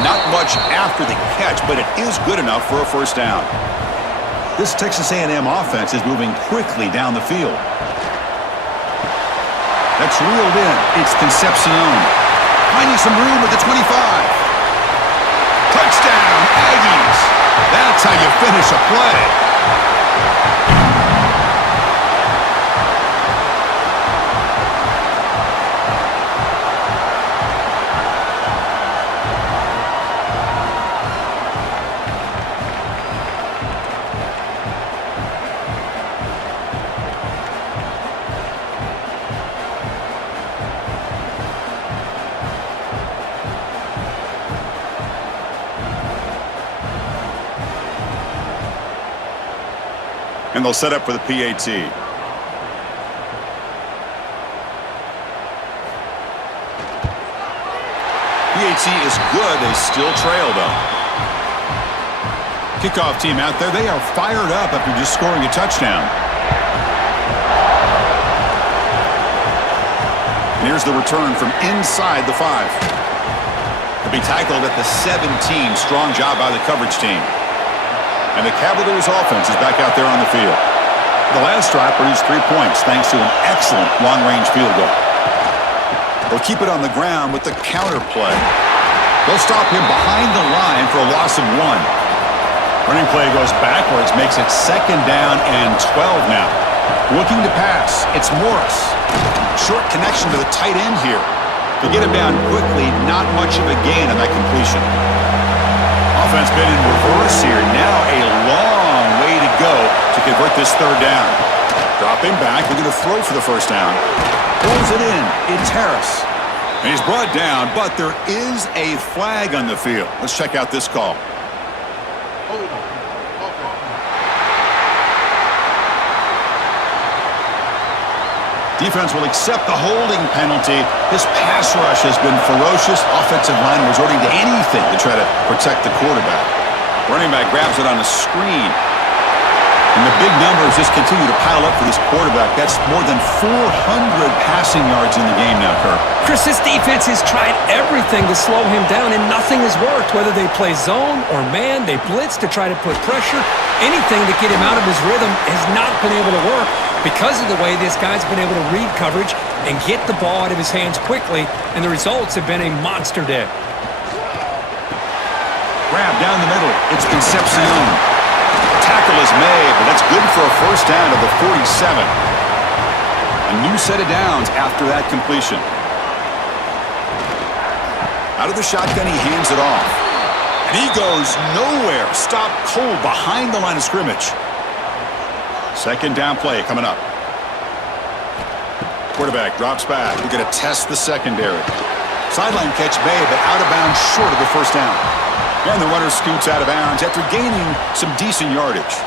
Not much after the catch, but it is good enough for a first down. This Texas A&M offense is moving quickly down the field. That's reeled in. It's Concepcion. Finding some room at the 25. Touchdown, Aggies. That's how you finish a play. And they'll set up for the PAT. PAT is good. They still trail, though. Kickoff team out there. They are fired up after just scoring a touchdown. And here's the return from inside the 5. They'll be tackled at the 17. Strong job by the coverage team. And the Cavaliers offense is back out there on the field. The last drive produced 3 points thanks to an excellent long-range field goal. They'll keep it on the ground with the counter play. They'll stop him behind the line for a loss of 1. Running play goes backwards, makes it second down and 12 now. Looking to pass, it's Morris. Short connection to the tight end here. To get him down quickly, not much of a gain on that completion. Offense been in reverse here. Now a long way to go to convert this third down. Drop him back. They're going to throw for the first down. Pulls it in. It's Harris. And he's brought down, but there is a flag on the field. Let's check out this call. Defense will accept the holding penalty. This pass rush has been ferocious. Offensive line resorting to anything to try to protect the quarterback. Running back grabs it on a screen. And the big numbers just continue to pile up for this quarterback. That's more than 400 passing yards in the game now, Kirk. Chris, this defense has tried everything to slow him down, and nothing has worked. Whether they play zone or man, they blitz to try to put pressure. Anything to get him out of his rhythm has not been able to work because of the way this guy's been able to read coverage and get the ball out of his hands quickly, and the results have been a monster day. Grab down the middle. It's Concepcion. Tackle is made, but that's good for a first down to the 47. A new set of downs after that completion. Out of the shotgun, he hands it off. And he goes nowhere. Stopped cold behind the line of scrimmage. Second down play coming up. Quarterback drops back. We're going to test the secondary. Sideline catch made, but out of bounds short of the first down. And the runner scoots out of bounds after gaining some decent yardage.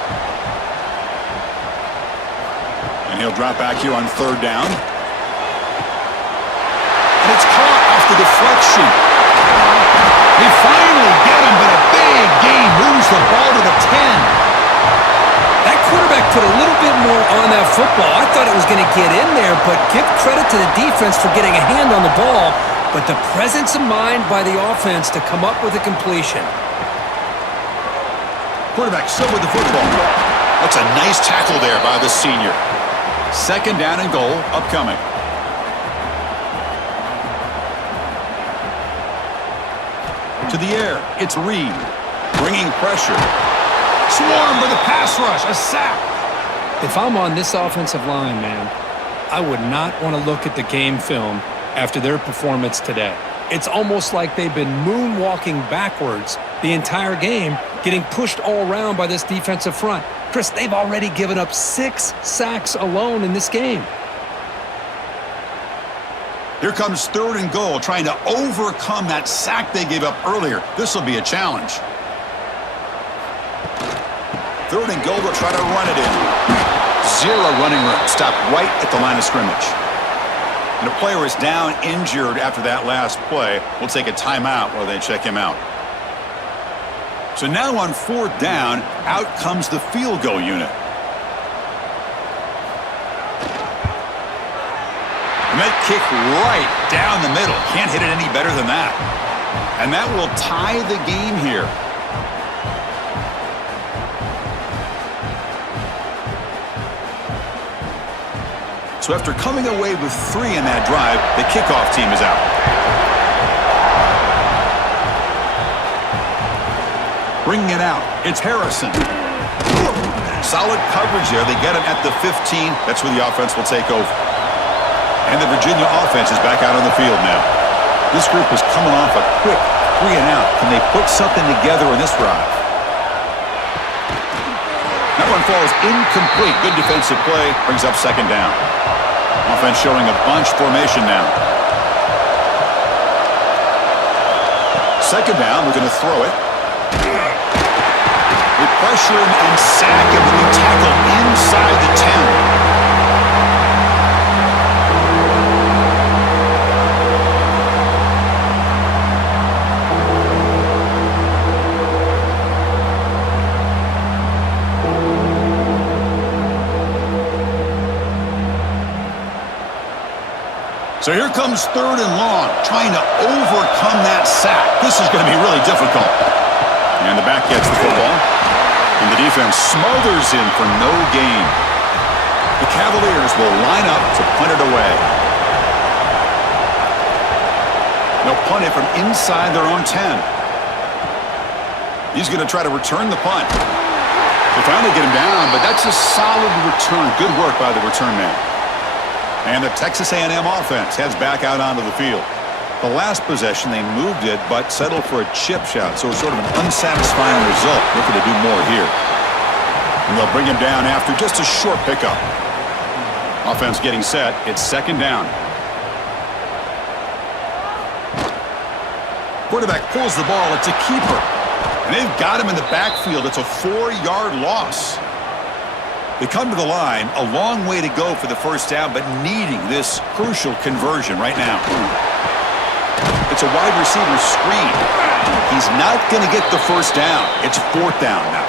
And he'll drop back here on third down. And it's caught off the deflection. They finally get him, but a big gain moves the ball to the 10. That quarterback put a little bit more on that football. I thought it was going to get in there, but give credit to the defense for getting a hand on the ball. But the presence of mind by the offense to come up with a completion. Quarterback still with the football. That's a nice tackle there by the senior. Second down and goal upcoming. To the air, it's Reed. Bringing pressure. Swarm with a pass rush, a sack. If I'm on this offensive line, man, I would not want to look at the game film after their performance today. It's almost like they've been moonwalking backwards the entire game, getting pushed all around by this defensive front. Chris, they've already given up 6 sacks alone in this game. Here comes third and goal, trying to overcome that sack they gave up earlier. This will be a challenge. Third and goal, they'll try to run it in. 0 running room, stopped right at the line of scrimmage. And a player is down injured after that last play. We'll take a timeout while they check him out. So now on fourth down, out comes the field goal unit. And that kick right down the middle. Can't hit it any better than that. And that will tie the game here. So after coming away with 3 in that drive, the kickoff team is out. Bringing it out, it's Harrison. Solid coverage there. They get him at the 15. That's where the offense will take over. And the Virginia offense is back out on the field now. This group is coming off a quick 3 and out. Can they put something together in this drive? That one falls incomplete. Good defensive play. Brings up second down. Offense showing a bunch formation now. Second down, we're going to throw it. They pressure him and sack him when he tackle inside the 10. So here comes third and long, trying to overcome that sack. This is going to be really difficult. And the back gets the football. And the defense smothers him for no gain. The Cavaliers will line up to punt it away. They'll punt it from inside their own 10. He's going to try to return the punt. They finally get him down, but that's a solid return. Good work by the return man. And the Texas A&M offense heads back out onto the field. The last possession, they moved it, but settled for a chip shot, so it's sort of an unsatisfying result. Looking to do more here. And they'll bring him down after just a short pickup. Offense getting set. It's second down. Quarterback pulls the ball. It's a keeper. And they've got him in the backfield. It's a 4-yard loss. They come to the line, a long way to go for the first down, but needing this crucial conversion right now. It's a wide receiver screen. He's not going to get the first down. It's fourth down now.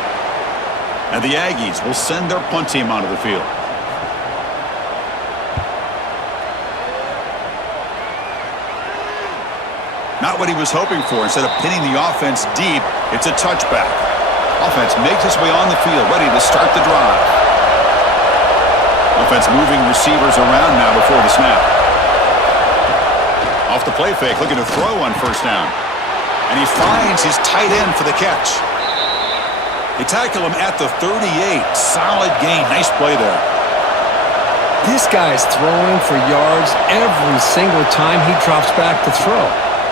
And the Aggies will send their punt team onto the field. Not what he was hoping for. Instead of pinning the offense deep, it's a touchback. Offense makes its way on the field, ready to start the drive. Offense moving receivers around now before the snap. Off the play fake, looking to throw on first down. And he finds his tight end for the catch. They tackle him at the 38. Solid gain. Nice play there. This guy's throwing for yards every single time he drops back to throw.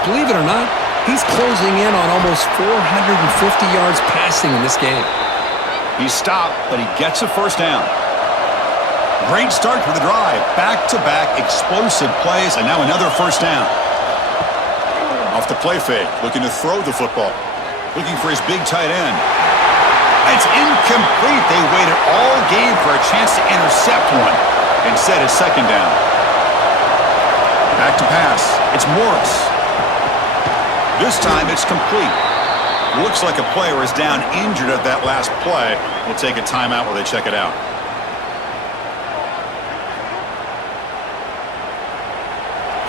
Believe it or not, he's closing in on almost 450 yards passing in this game. He's stopped, but he gets a first down. Great start for the drive. Back-to-back explosive plays, and now another first down. Off the play fake, looking to throw the football. Looking for his big tight end. It's incomplete. They waited all game for a chance to intercept one. Instead, it's second down. Back to pass. It's Morris. This time, it's complete. Looks like a player is down injured at that last play. We'll take a timeout while they check it out.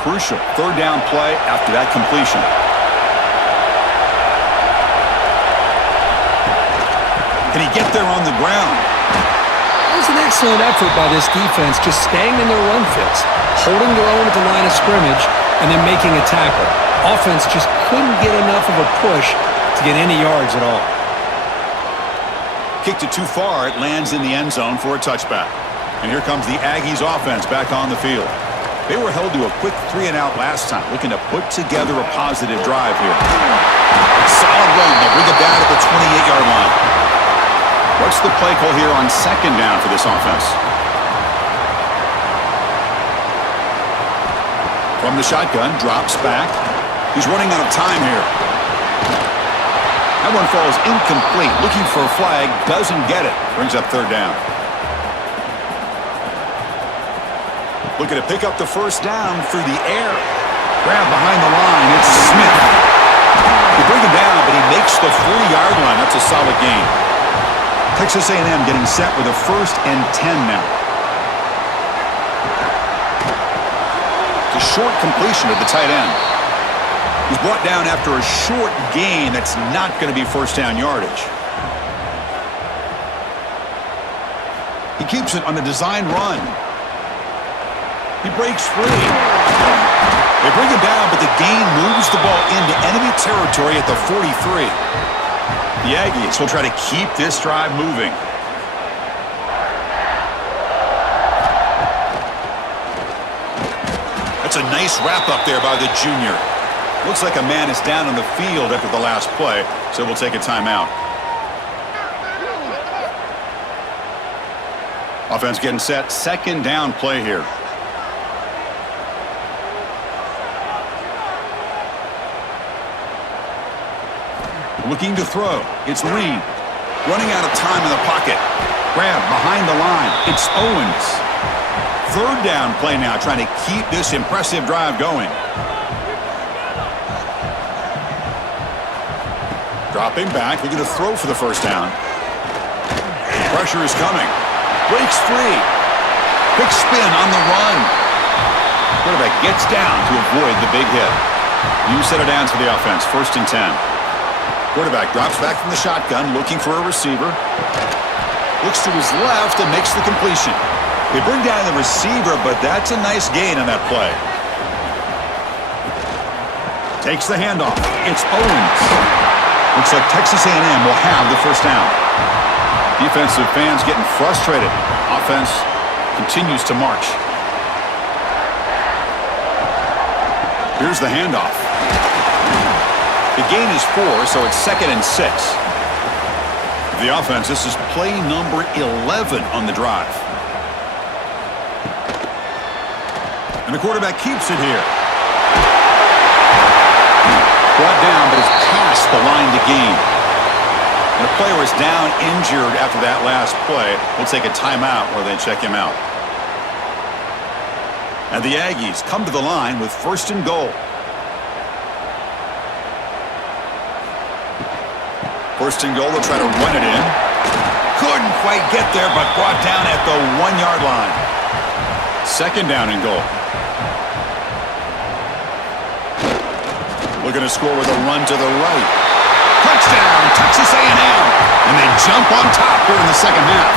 Crucial third down play after that completion. Can he get there on the ground? It was an excellent effort by this defense, just staying in their run fits, holding their own at the line of scrimmage, and then making a tackle. Offense just couldn't get enough of a push to get any yards at all. Kicked it too far. It lands in the end zone for a touchback. And here comes the Aggies offense back on the field. They were held to a quick 3-and-out last time, looking to put together a positive drive here. Solid run. They'll bring it down at the 28-yard line. What's the play call here on second down for this offense? From the shotgun, drops back. He's running out of time here. That one falls incomplete. Looking for a flag, doesn't get it. Brings up third down. Looking to pick up the first down through the air. Grab behind the line. It's Smith. They bring him down, but he makes the 40-yard line. That's a solid gain. Texas A&M getting set with a 1st and 10 now. It's a short completion of the tight end. He's brought down after a short gain that's not going to be first down yardage. He keeps it on a design run. He breaks free. They bring him down, but the gain moves the ball into enemy territory at the 43. The Aggies will try to keep this drive moving. That's a nice wrap-up there by the junior. Looks like a man is down on the field after the last play, so we'll take a timeout. Offense getting set. Second down play here. Looking to throw. It's Reed. Running out of time in the pocket. Grab behind the line. It's Owens. Third down play now, trying to keep this impressive drive going. Dropping back, looking to throw for the first down. Pressure is coming. Breaks free. Quick spin on the run. Quarterback gets down to avoid the big hit. New set of downs for the offense. 1st and 10. Quarterback drops back from the shotgun, looking for a receiver. Looks to his left and makes the completion. They bring down the receiver, but that's a nice gain on that play. Takes the handoff. It's Owens. Looks like Texas A&M will have the first down. Defensive fans getting frustrated. Offense continues to march. Here's the handoff. The gain is 4, so it's 2nd and 6. The offense, this is play number 11 on the drive. And the quarterback keeps it here. Brought down, but it's past the line to gain. And the player is down injured after that last play. We'll take a timeout while they check him out. And the Aggies come to the line with 1st and goal. 1st and goal, they'll try to run it in. Couldn't quite get there, but brought down at the 1-yard line. Second down and goal. Looking to score with a run to the right. Touchdown, Texas A&M. And they jump on top here in the second half.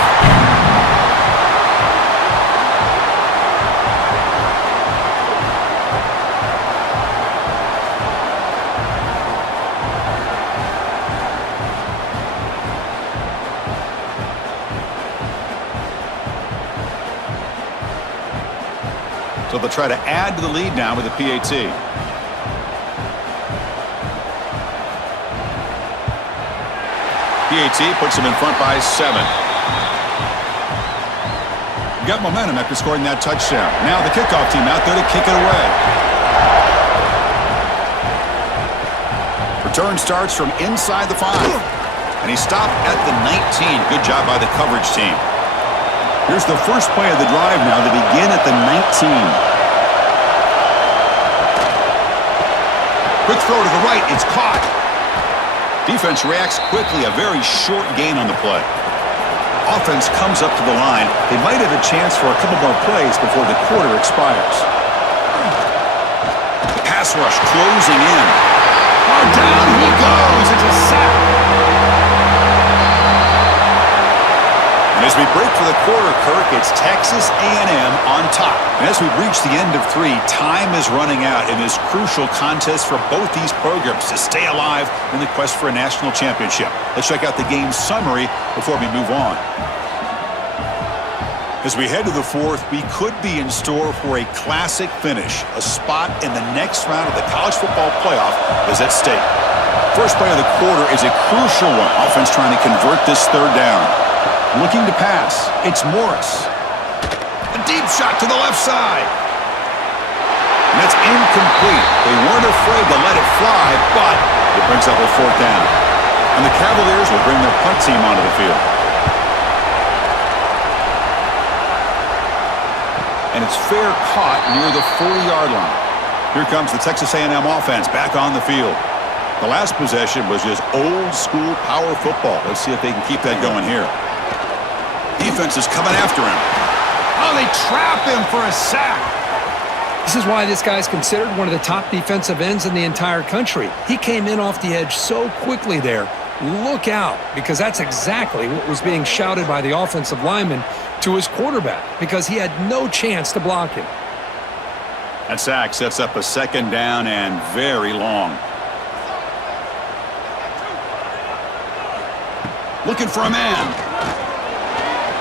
So they'll try to add to the lead now with a PAT. PAT puts them in front by 7. Got momentum after scoring that touchdown. Now the kickoff team out there to kick it away. Return starts from inside the 5. And he stopped at the 19. Good job by the coverage team. Here's the first play of the drive now to begin at the 19. Quick throw to the right. It's caught. Defense reacts quickly. A very short gain on the play. Offense comes up to the line. They might have a chance for a couple more plays before the quarter expires. The pass rush closing in. Oh, down he goes. It's a sack. And as we break for the quarter, Kirk, it's Texas A&M on top. And as we reach the end of 3, time is running out in this crucial contest for both these programs to stay alive in the quest for a national championship. Let's check out the game summary before we move on. As we head to the 4th, we could be in store for a classic finish. A spot in the next round of the college football playoff is at stake. First play of the quarter is a crucial one. Offense trying to convert this 3rd down. Looking to pass. It's Morris. A deep shot to the left side. And that's incomplete. They weren't afraid to let it fly, but it brings up a 4th down. And the Cavaliers will bring their punt team onto the field. And it's fair caught near the 40-yard line. Here comes the Texas A&M offense back on the field. The last possession was just old-school power football. Let's see if they can keep that going here. Defense is coming after him. Oh, they trap him for a sack. This is why this guy's considered one of the top defensive ends in the entire country. He came in off the edge so quickly there. Look out, because that's exactly what was being shouted by the offensive lineman to his quarterback, because he had no chance to block him. That sack sets up a 2nd down and very long. Looking for a man.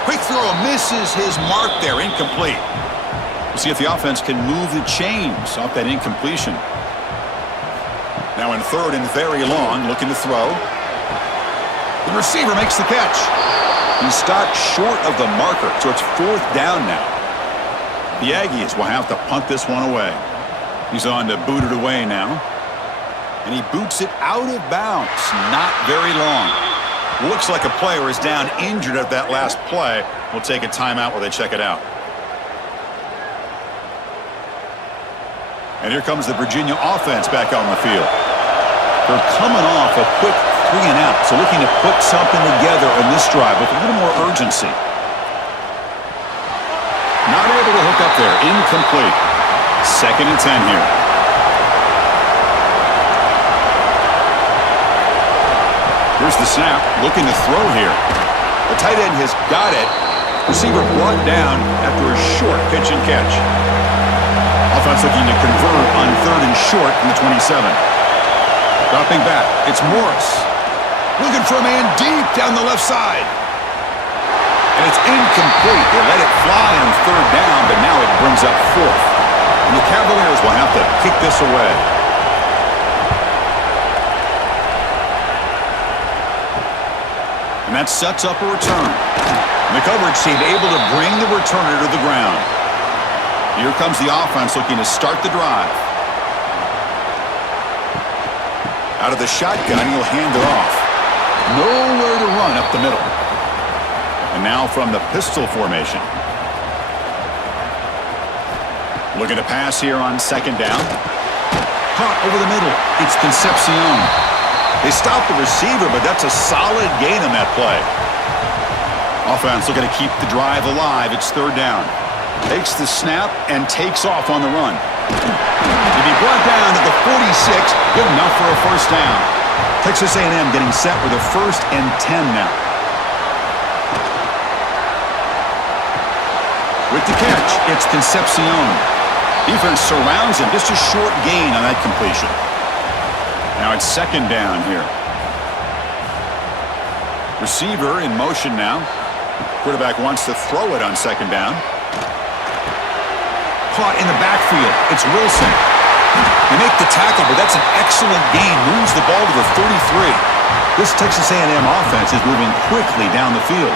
Quick throw misses his mark there. Incomplete. We'll see if the offense can move the chains off that incompletion. Now in 3rd and very long, looking to throw. The receiver makes the catch. He stopped short of the marker, so it's 4th down now. The Aggies will have to punt this one away. He's on to boot it away now. And he boots it out of bounds. Not very long. Looks like a player is down injured at that last play. We'll take a timeout while they check it out. And here comes the Virginia offense back on the field. They're coming off a quick 3 and out, so looking to put something together in this drive with a little more urgency. Not able to hook up there. Incomplete. 2nd and 10 here. Here's the snap, looking to throw here. The tight end has got it. Receiver brought down after a short pitch and catch. Offense looking to convert on 3rd and short from the 27. Dropping back, it's Morris. Looking for a man deep down the left side. And it's incomplete. They let it fly on 3rd down, but now it brings up 4th. And the Cavaliers will have to kick this away. And that sets up a return. And the coverage team able to bring the returner to the ground. Here comes the offense looking to start the drive. Out of the shotgun, he'll hand it off. Nowhere to run up the middle. And now from the pistol formation. Looking to pass here on 2nd down. Caught over the middle. It's Concepcion. They stopped the receiver, but that's a solid gain on that play. Offense looking to keep the drive alive. It's third down. Takes the snap and takes off on the run. To be brought down at the 46, good enough for a first down. Texas A&M getting set with a 1st and 10 now. With the catch, it's Concepcion. Defense surrounds him. Just a short gain on that completion. Now it's second down here. Receiver in motion now. Quarterback wants to throw it on second down. Caught in the backfield. It's Wilson. They make the tackle, but that's an excellent gain. Moves the ball to the 33. This Texas A&M offense is moving quickly down the field.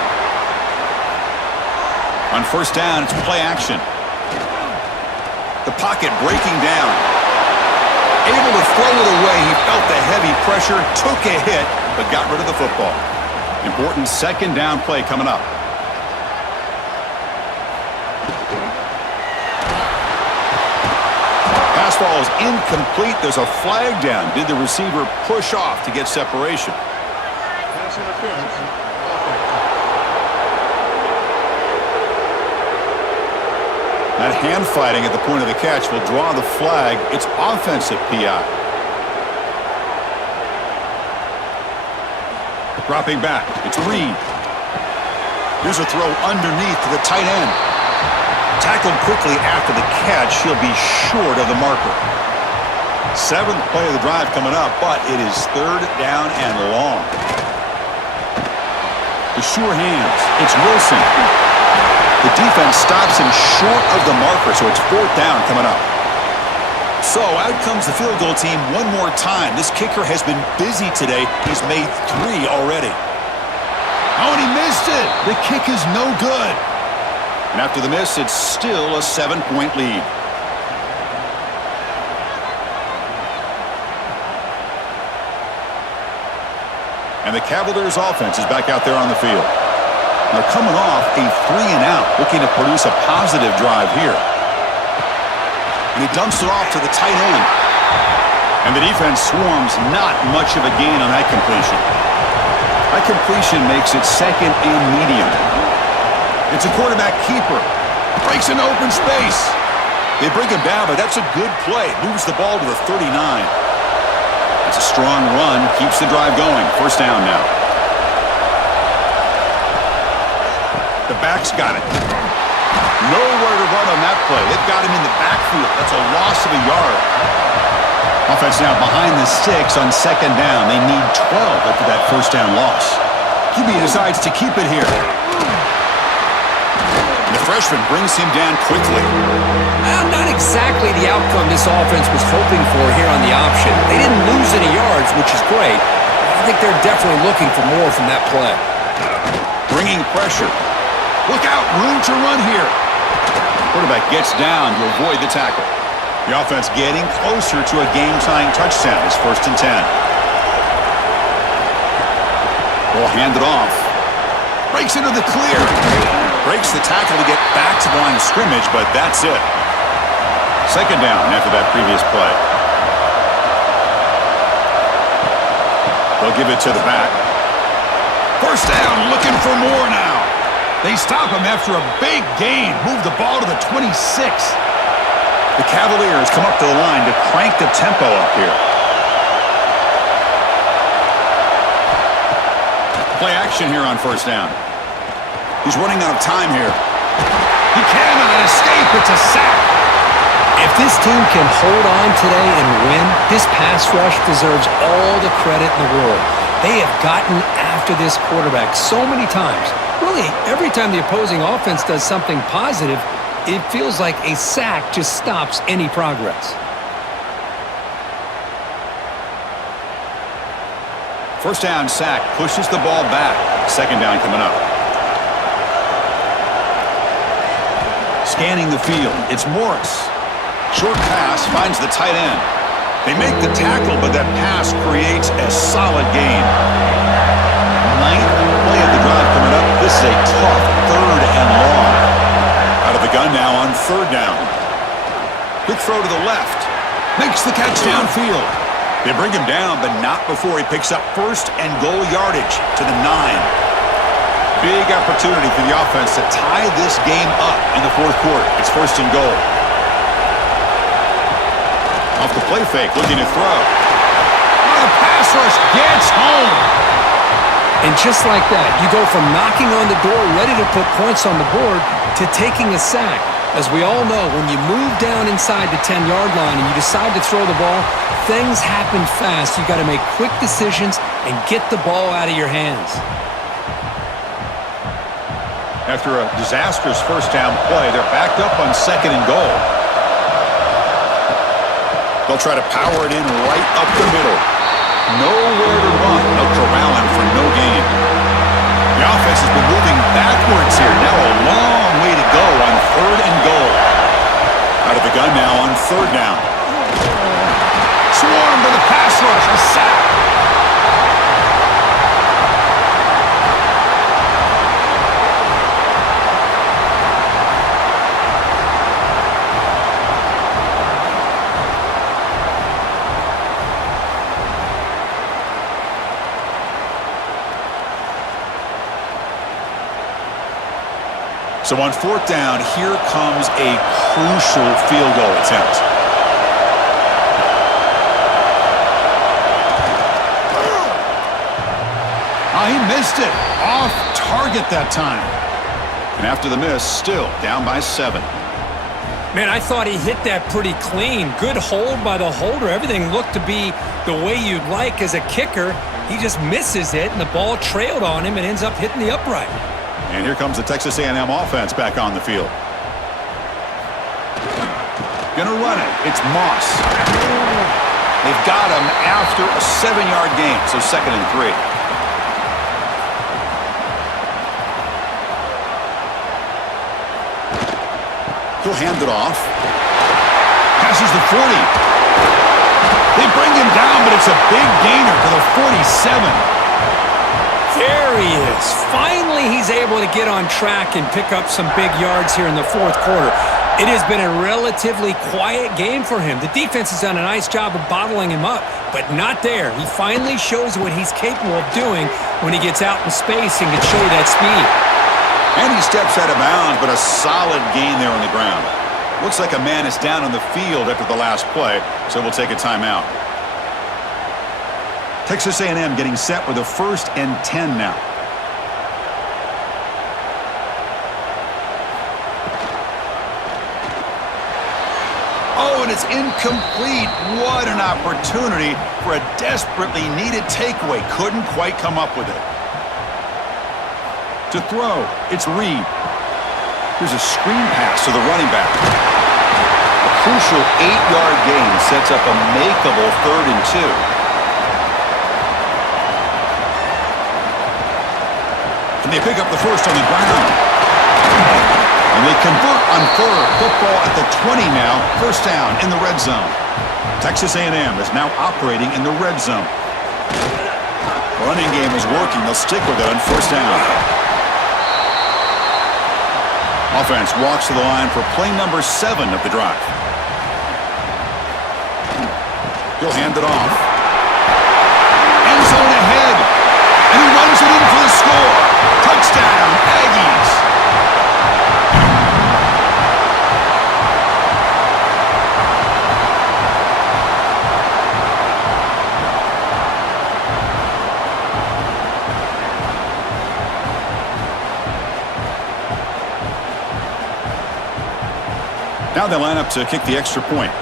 On first down, it's play action. The pocket breaking down. Able to throw it away. He felt the heavy pressure, took a hit, but got rid of the football. Important second down play coming up. Pass ball is incomplete. There's a flag down. Did the receiver push off to get separation? Pass interference. That hand fighting at the point of the catch will draw the flag. It's offensive PI. Dropping back. It's Reed. Here's a throw underneath to the tight end. Tackled quickly after the catch. He'll be short of the marker. 7th play of the drive coming up, but it is third down and long. The sure hands. It's Wilson. The defense stops him short of the marker, so it's 4th down coming up. So out comes the field goal team one more time. This kicker has been busy today. He's made 3 already. Oh, and he missed it. The kick is no good. And after the miss, it's still a 7-point lead. And the Cavaliers offense is back out there on the field. They're coming off a 3-and-out, looking to produce a positive drive here. And he dumps it off to the tight end. And the defense swarms, not much of a gain on that completion. That completion makes it 2nd and medium. It's a quarterback keeper. Breaks into open space. They bring him down, but that's a good play. Moves the ball to the 39. It's a strong run, keeps the drive going. First down now. The back's got it. Nowhere to run on that play. They've got him in the backfield. That's a loss of a yard. Offense now behind the 6 on second down. They need 12 after that first down loss. QB decides to keep it here. And the freshman brings him down quickly. Well, not exactly the outcome this offense was hoping for here on the option. They didn't lose any yards, which is great. I think they're definitely looking for more from that play. Bringing pressure. Look out, room to run here. Quarterback gets down to avoid the tackle. The offense getting closer to a game-tying touchdown. It's 1st and 10. Ball handed off. Breaks into the clear. Breaks the tackle to get back to the line of scrimmage, but that's it. Second down after that previous play. They'll give it to the back. First down, looking for more now. They stop him after a big gain. Move the ball to the 26. The Cavaliers come up to the line to crank the tempo up here. Play action here on first down. He's running out of time here. He cannot escape. It's a sack. If this team can hold on today and win, this pass rush deserves all the credit in the world. They have gotten after this quarterback so many times. Really, every time the opposing offense does something positive, it feels like a sack just stops any progress. First down sack pushes the ball back. Second down coming up. Scanning the field. It's Morris. Short pass finds the tight end. They make the tackle, but that pass creates a solid gain. 9th play of the drive coming up. This is a tough 3rd and long. Out of the gun now on 3rd down. Quick throw to the left. Makes the catch downfield. They bring him down, but not before he picks up 1st and goal yardage to the 9. big opportunity for the offense to tie this game up in the fourth quarter. It's first and goal. Off the play fake, looking to throw. Oh, the pass rush gets home. And just like that, you go from knocking on the door, ready to put points on the board, to taking a sack. As we all know, when you move down inside the 10-yard line and you decide to throw the ball, things happen fast. You got to make quick decisions and get the ball out of your hands. After a disastrous first down play, they're backed up on second and goal. They'll try to power it in right up the middle. Nowhere to run. They'll corral him for no gain. The offense has been moving backwards here. Now a long way to go on third and goal. Out of the gun now on third down. Swarmed by the pass rush. A sack. So on fourth down, here comes a crucial field goal attempt. Oh, he missed it. Off target that time. And after the miss, still down by 7. Man, I thought he hit that pretty clean. Good hold by the holder. Everything looked to be the way you'd like as a kicker. He just misses it, and the ball trailed on him and ends up hitting the upright. And here comes the Texas A&M offense back on the field. Gonna run it. It's Moss. They've got him after a 7-yard gain, so second and 3. He'll hand it off. Passes the 40. They bring him down, but it's a big gainer to the 47. There he is. Finally, he's able to get on track and pick up some big yards here in the fourth quarter. It has been a relatively quiet game for him. The defense has done a nice job of bottling him up, but not there. He finally shows what he's capable of doing when he gets out in space and can show you that speed. And he steps out of bounds, but a solid gain there on the ground. Looks like a man is down on the field after the last play, so we'll take a timeout. Texas A&M getting set with a 1st and 10 now. Oh, and it's incomplete. What an opportunity for a desperately needed takeaway. Couldn't quite come up with it. To throw, it's Reed. Here's a screen pass to the running back. A crucial 8-yard gain sets up a makeable 3rd and 2. And they pick up the first on the ground. And they convert on 3rd. Football at the 20 now. First down in the red zone. Texas A&M is now operating in the red zone. Running game is working. They'll stick with it on first down. Offense walks to the line for play number 7 of the drive. He'll hand it off. End zone ahead. And he runs it in for the score. Touchdown, Aggies. Now they line up to kick the extra point.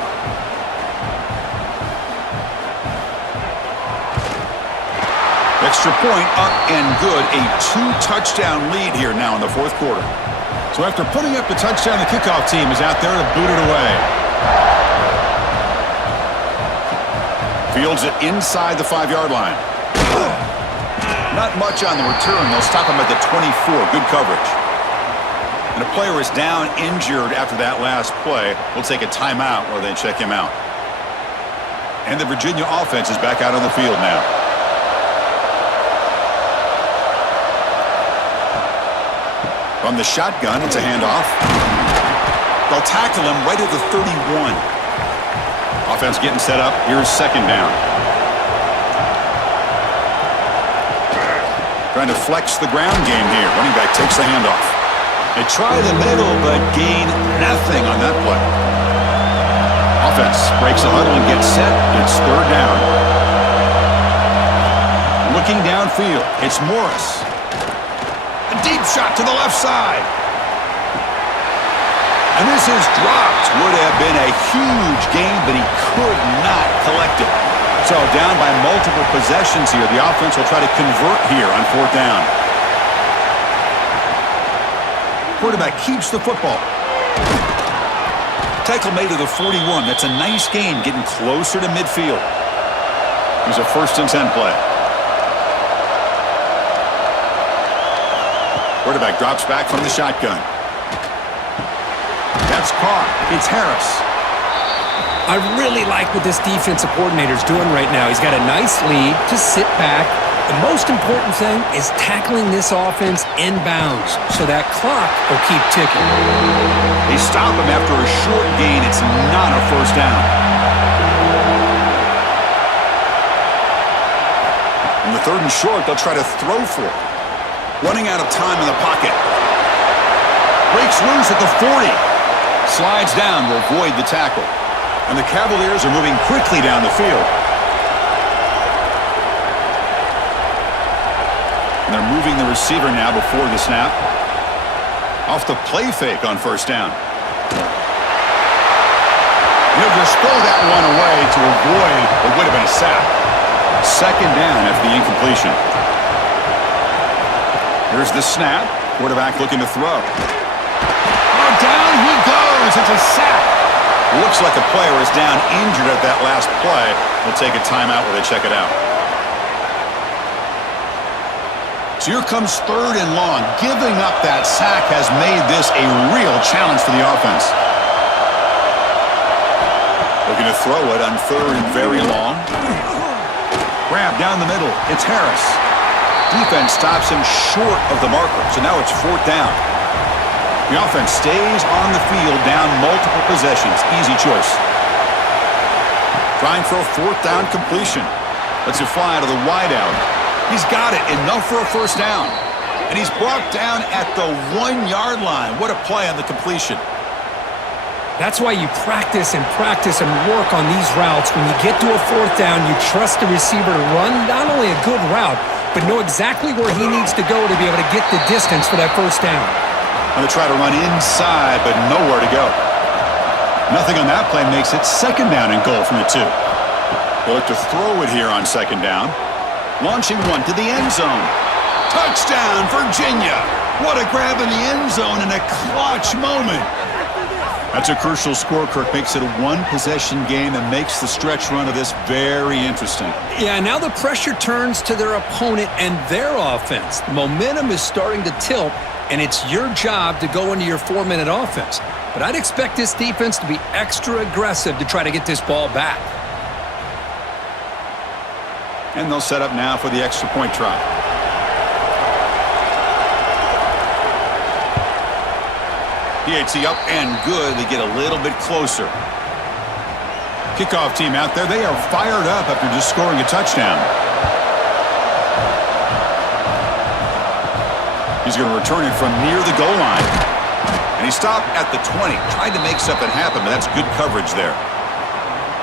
Extra point up and good. A 2-touchdown lead here now in the fourth quarter. So after putting up the touchdown, the kickoff team is out there to boot it away. Fields it inside the 5-yard line. Not much on the return. They'll stop him at the 24. Good coverage. And a player is down injured after that last play. We'll take a timeout while they check him out. And the Virginia offense is back out on the field now. From the shotgun, it's a handoff. They'll tackle him right at the 31. Offense getting set up. Here's second down. Trying to flex the ground game here. Running back takes the handoff. They try the middle, but gain nothing on that play. Offense breaks the huddle and gets set. It's third down. Looking downfield, it's Morris. A deep shot to the left side. And this is dropped. Would have been a huge gain, but he could not collect it. So down by multiple possessions here. The offense will try to convert here on fourth down. Quarterback keeps the football. Tackle made to the 41. That's a nice gain, getting closer to midfield. Here's a 1st and 10 play. Quarterback drops back from the shotgun. That's caught. It's Harris. I really like what this defensive coordinator's doing right now. He's got a nice lead to sit back. The most important thing is tackling this offense inbounds so that clock will keep ticking. They stop him after a short gain. It's not a first down. On the 3rd and short, they'll try to throw for it. Running out of time in the pocket. Breaks loose at the 40. Slides down to avoid the tackle. And the Cavaliers are moving quickly down the field. And they're moving the receiver now before the snap. Off the play fake on first down. He'll just throw that one away to avoid what would have been a sack. Second down after the incompletion. Here's the snap. Quarterback looking to throw. Oh, down he goes. It's a sack. Looks like a player is down injured at that last play. We'll take a timeout where they check it out. So here comes 3rd and long. Giving up that sack has made this a real challenge for the offense. Looking to throw it on 3rd and very long. Grab down the middle. It's Harris. Defense stops him short of the marker. So now it's 4th down. The offense stays on the field down multiple possessions. Easy choice. Trying for a 4th down completion. Lets it fly out of the wideout. He's got it. Enough for a first down. And he's brought down at the 1-yard line. What a play on the completion. That's why you practice and work on these routes. When you get to a 4th down, you trust the receiver to run not only a good route, but know exactly where he needs to go to be able to get the distance for that first down. Going to try to run inside, but nowhere to go. Nothing on that play makes it 2nd down and goal from the 2. They'll look to throw it here on 2nd down. Launching one to the end zone. Touchdown, Virginia. What a grab in the end zone in a clutch moment. That's a crucial score, Kirk. Makes it a 1-possession game and makes the stretch run of this very interesting. Yeah, now the pressure turns to their opponent and their offense. The momentum is starting to tilt, and it's your job to go into your 4-minute offense. But I'd expect this defense to be extra aggressive to try to get this ball back. And they'll set up now for the extra point try. PAT up and good. They get a little bit closer. Kickoff team out there. They are fired up after just scoring a touchdown. He's going to return it from near the goal line. And he stopped at the 20. Tried to make something happen, but that's good coverage there.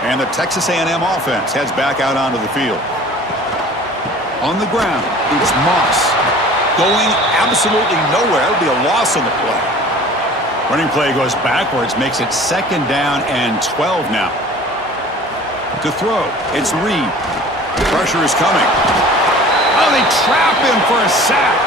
And the Texas A&M offense heads back out onto the field. On the ground, it's Moss. Going absolutely nowhere. That would be a loss on the play. Running play goes backwards, makes it 2nd down and 12 now. To throw, it's Reed. The pressure is coming. Oh, they trap him for a sack.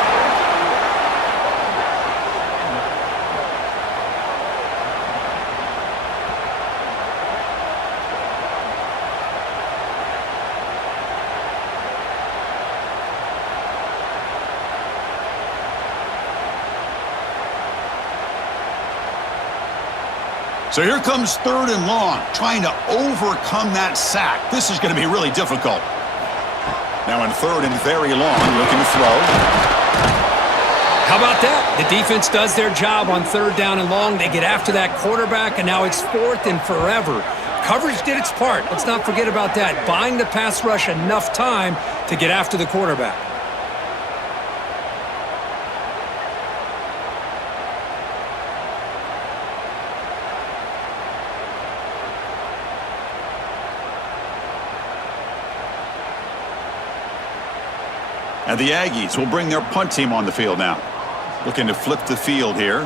So here comes 3rd and long, trying to overcome that sack. This is going to be really difficult. Now in 3rd and very long, looking to throw. How about that? The defense does their job on 3rd down and long. They get after that quarterback, and now it's 4th and forever. Coverage did its part. Let's not forget about that. Buying the pass rush enough time to get after the quarterback. And the Aggies will bring their punt team on the field now. Looking to flip the field here.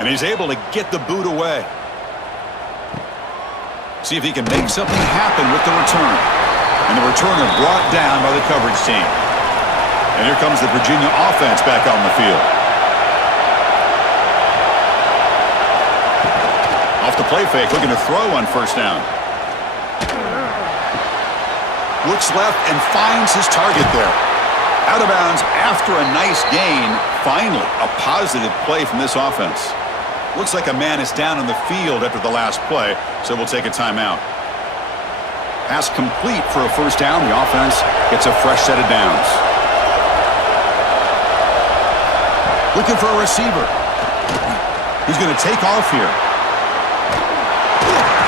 And he's able to get the boot away. See if he can make something happen with the return. And the returner brought down by the coverage team. And here comes the Virginia offense back on the field. Off the play fake, looking to throw on first down. Looks left and finds his target there. Out of bounds after a nice gain. Finally, a positive play from this offense. Looks like a man is down on the field after the last play, so we'll take a timeout. Pass complete for a first down. The offense gets a fresh set of downs. Looking for a receiver. He's going to take off here.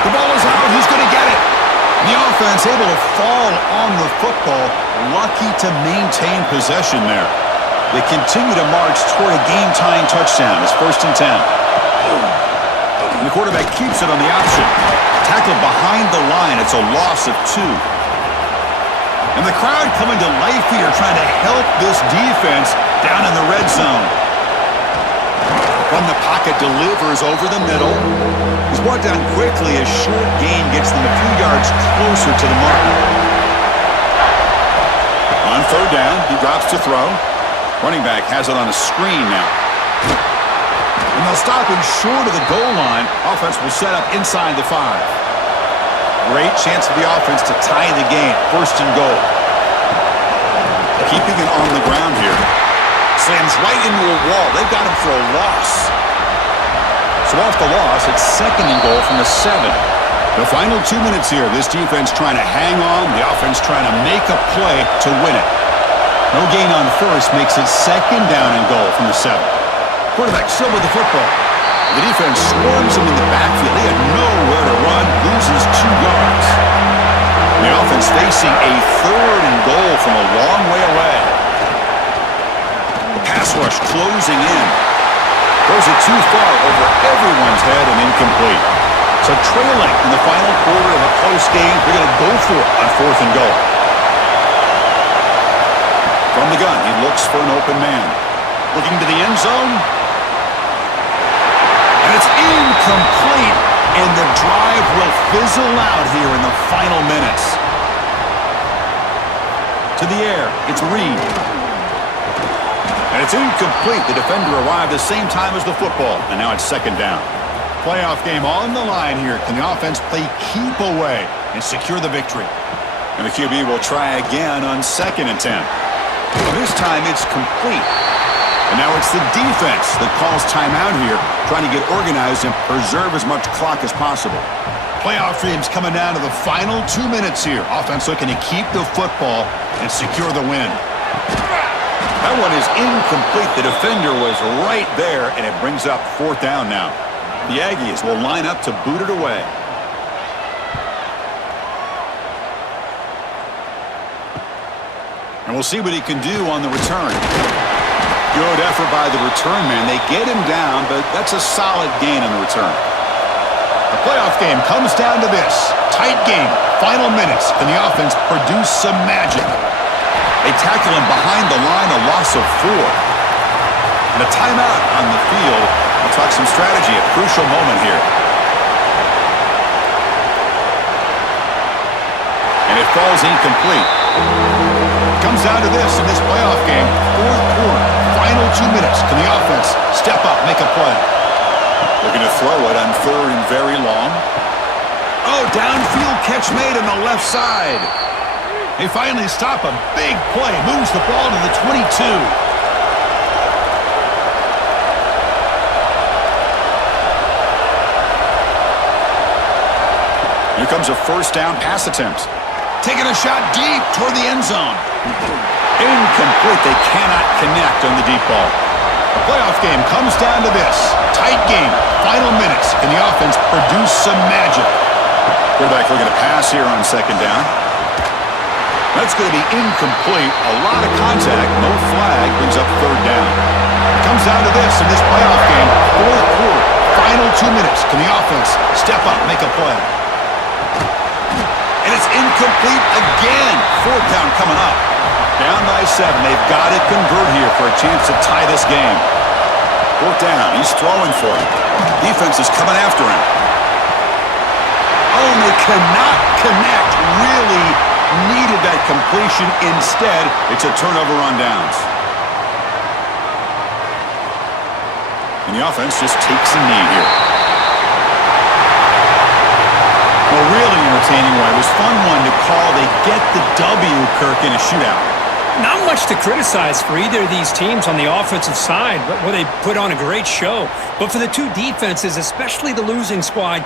The ball is out. He's going to get it. The offense able to fall on the football. Lucky to maintain possession there. They continue to march toward a game-tying touchdown. It's 1st and 10. And the quarterback keeps it on the option. Tackled behind the line. It's a loss of 2. And the crowd coming to life here, trying to help this defense down in the red zone. From the pocket, delivers over the middle. He's brought down quickly as short gain gets them a few yards closer to the mark. On third down, he drops to throw. Running back has it on a screen now. And they'll stop him short of the goal line. Offense will set up inside the 5. Great chance for the offense to tie the game. 1st and goal. Keeping it on the ground here. Slams right into a wall. They've got him for a loss. So off the loss, it's 2nd and goal from the 7. The final 2 minutes here. This defense trying to hang on. The offense trying to make a play to win it. No gain on first makes it 2nd down and goal from the 7. Quarterback still with the football. The defense swarms him in the backfield. He had nowhere to run. Loses 2 yards. And the offense facing a 3rd and goal from a long way away. The pass rush closing in. Throws it too far over everyone's head and incomplete. So trailing in the final quarter of a close game, they're going to go for it on 4th and goal. From the gun, he looks for an open man. Looking to the end zone. And it's incomplete. And the drive will fizzle out here in the final minutes. To the air, it's Reed. And it's incomplete. The defender arrived the same time as the football. And now it's 2nd down. Playoff game on the line here. Can the offense play keep away and secure the victory? And the QB will try again on 2nd and 10. This time it's complete. And now it's the defense that calls timeout here, trying to get organized and preserve as much clock as possible. Playoff dreams coming down to the final 2 minutes here. Offense looking to keep the football and secure the win. That one is incomplete. The defender was right there, and it brings up 4th down now. The Aggies will line up to boot it away. And we'll see what he can do on the return. Good effort by the return man. They get him down, but that's a solid gain on the return. The playoff game comes down to this. Tight game. Final minutes. Can the offense produce some magic? They tackle him behind the line, a loss of 4. And a timeout on the field. We'll talk some strategy, a crucial moment here. And it falls incomplete. Comes down to this in this playoff game. 4th quarter, final 2 minutes. Can the offense step up, make a play? Looking to throw it on 3rd and very long. Oh, downfield catch made on the left side. They finally stop a big play. Moves the ball to the 22. Here comes a 1st down pass attempt. Taking a shot deep toward the end zone. Incomplete. They cannot connect on the deep ball. The playoff game comes down to this. Tight game. Final minutes. Can the offense produce some magic? Quarterback looking to pass here on 2nd down. That's going to be incomplete. A lot of contact. No flag. Brings up 3rd down. It comes down to this in this playoff game. 4th quarter. Final 2 minutes. Can the offense step up, make a play? And it's incomplete again. Fourth down coming up. Down by 7. They've got to convert here for a chance to tie this game. Fourth down. He's throwing for it. Defense is coming after him. Oh, and they cannot connect. Really needed that completion. Instead, it's a turnover on downs. And the offense just takes a knee here. Well, really entertaining one. It was fun one to call. They get the W, Kirk, in a shootout. Not much to criticize for either of these teams on the offensive side, but where they put on a great show. But for the two defenses, especially the losing squad,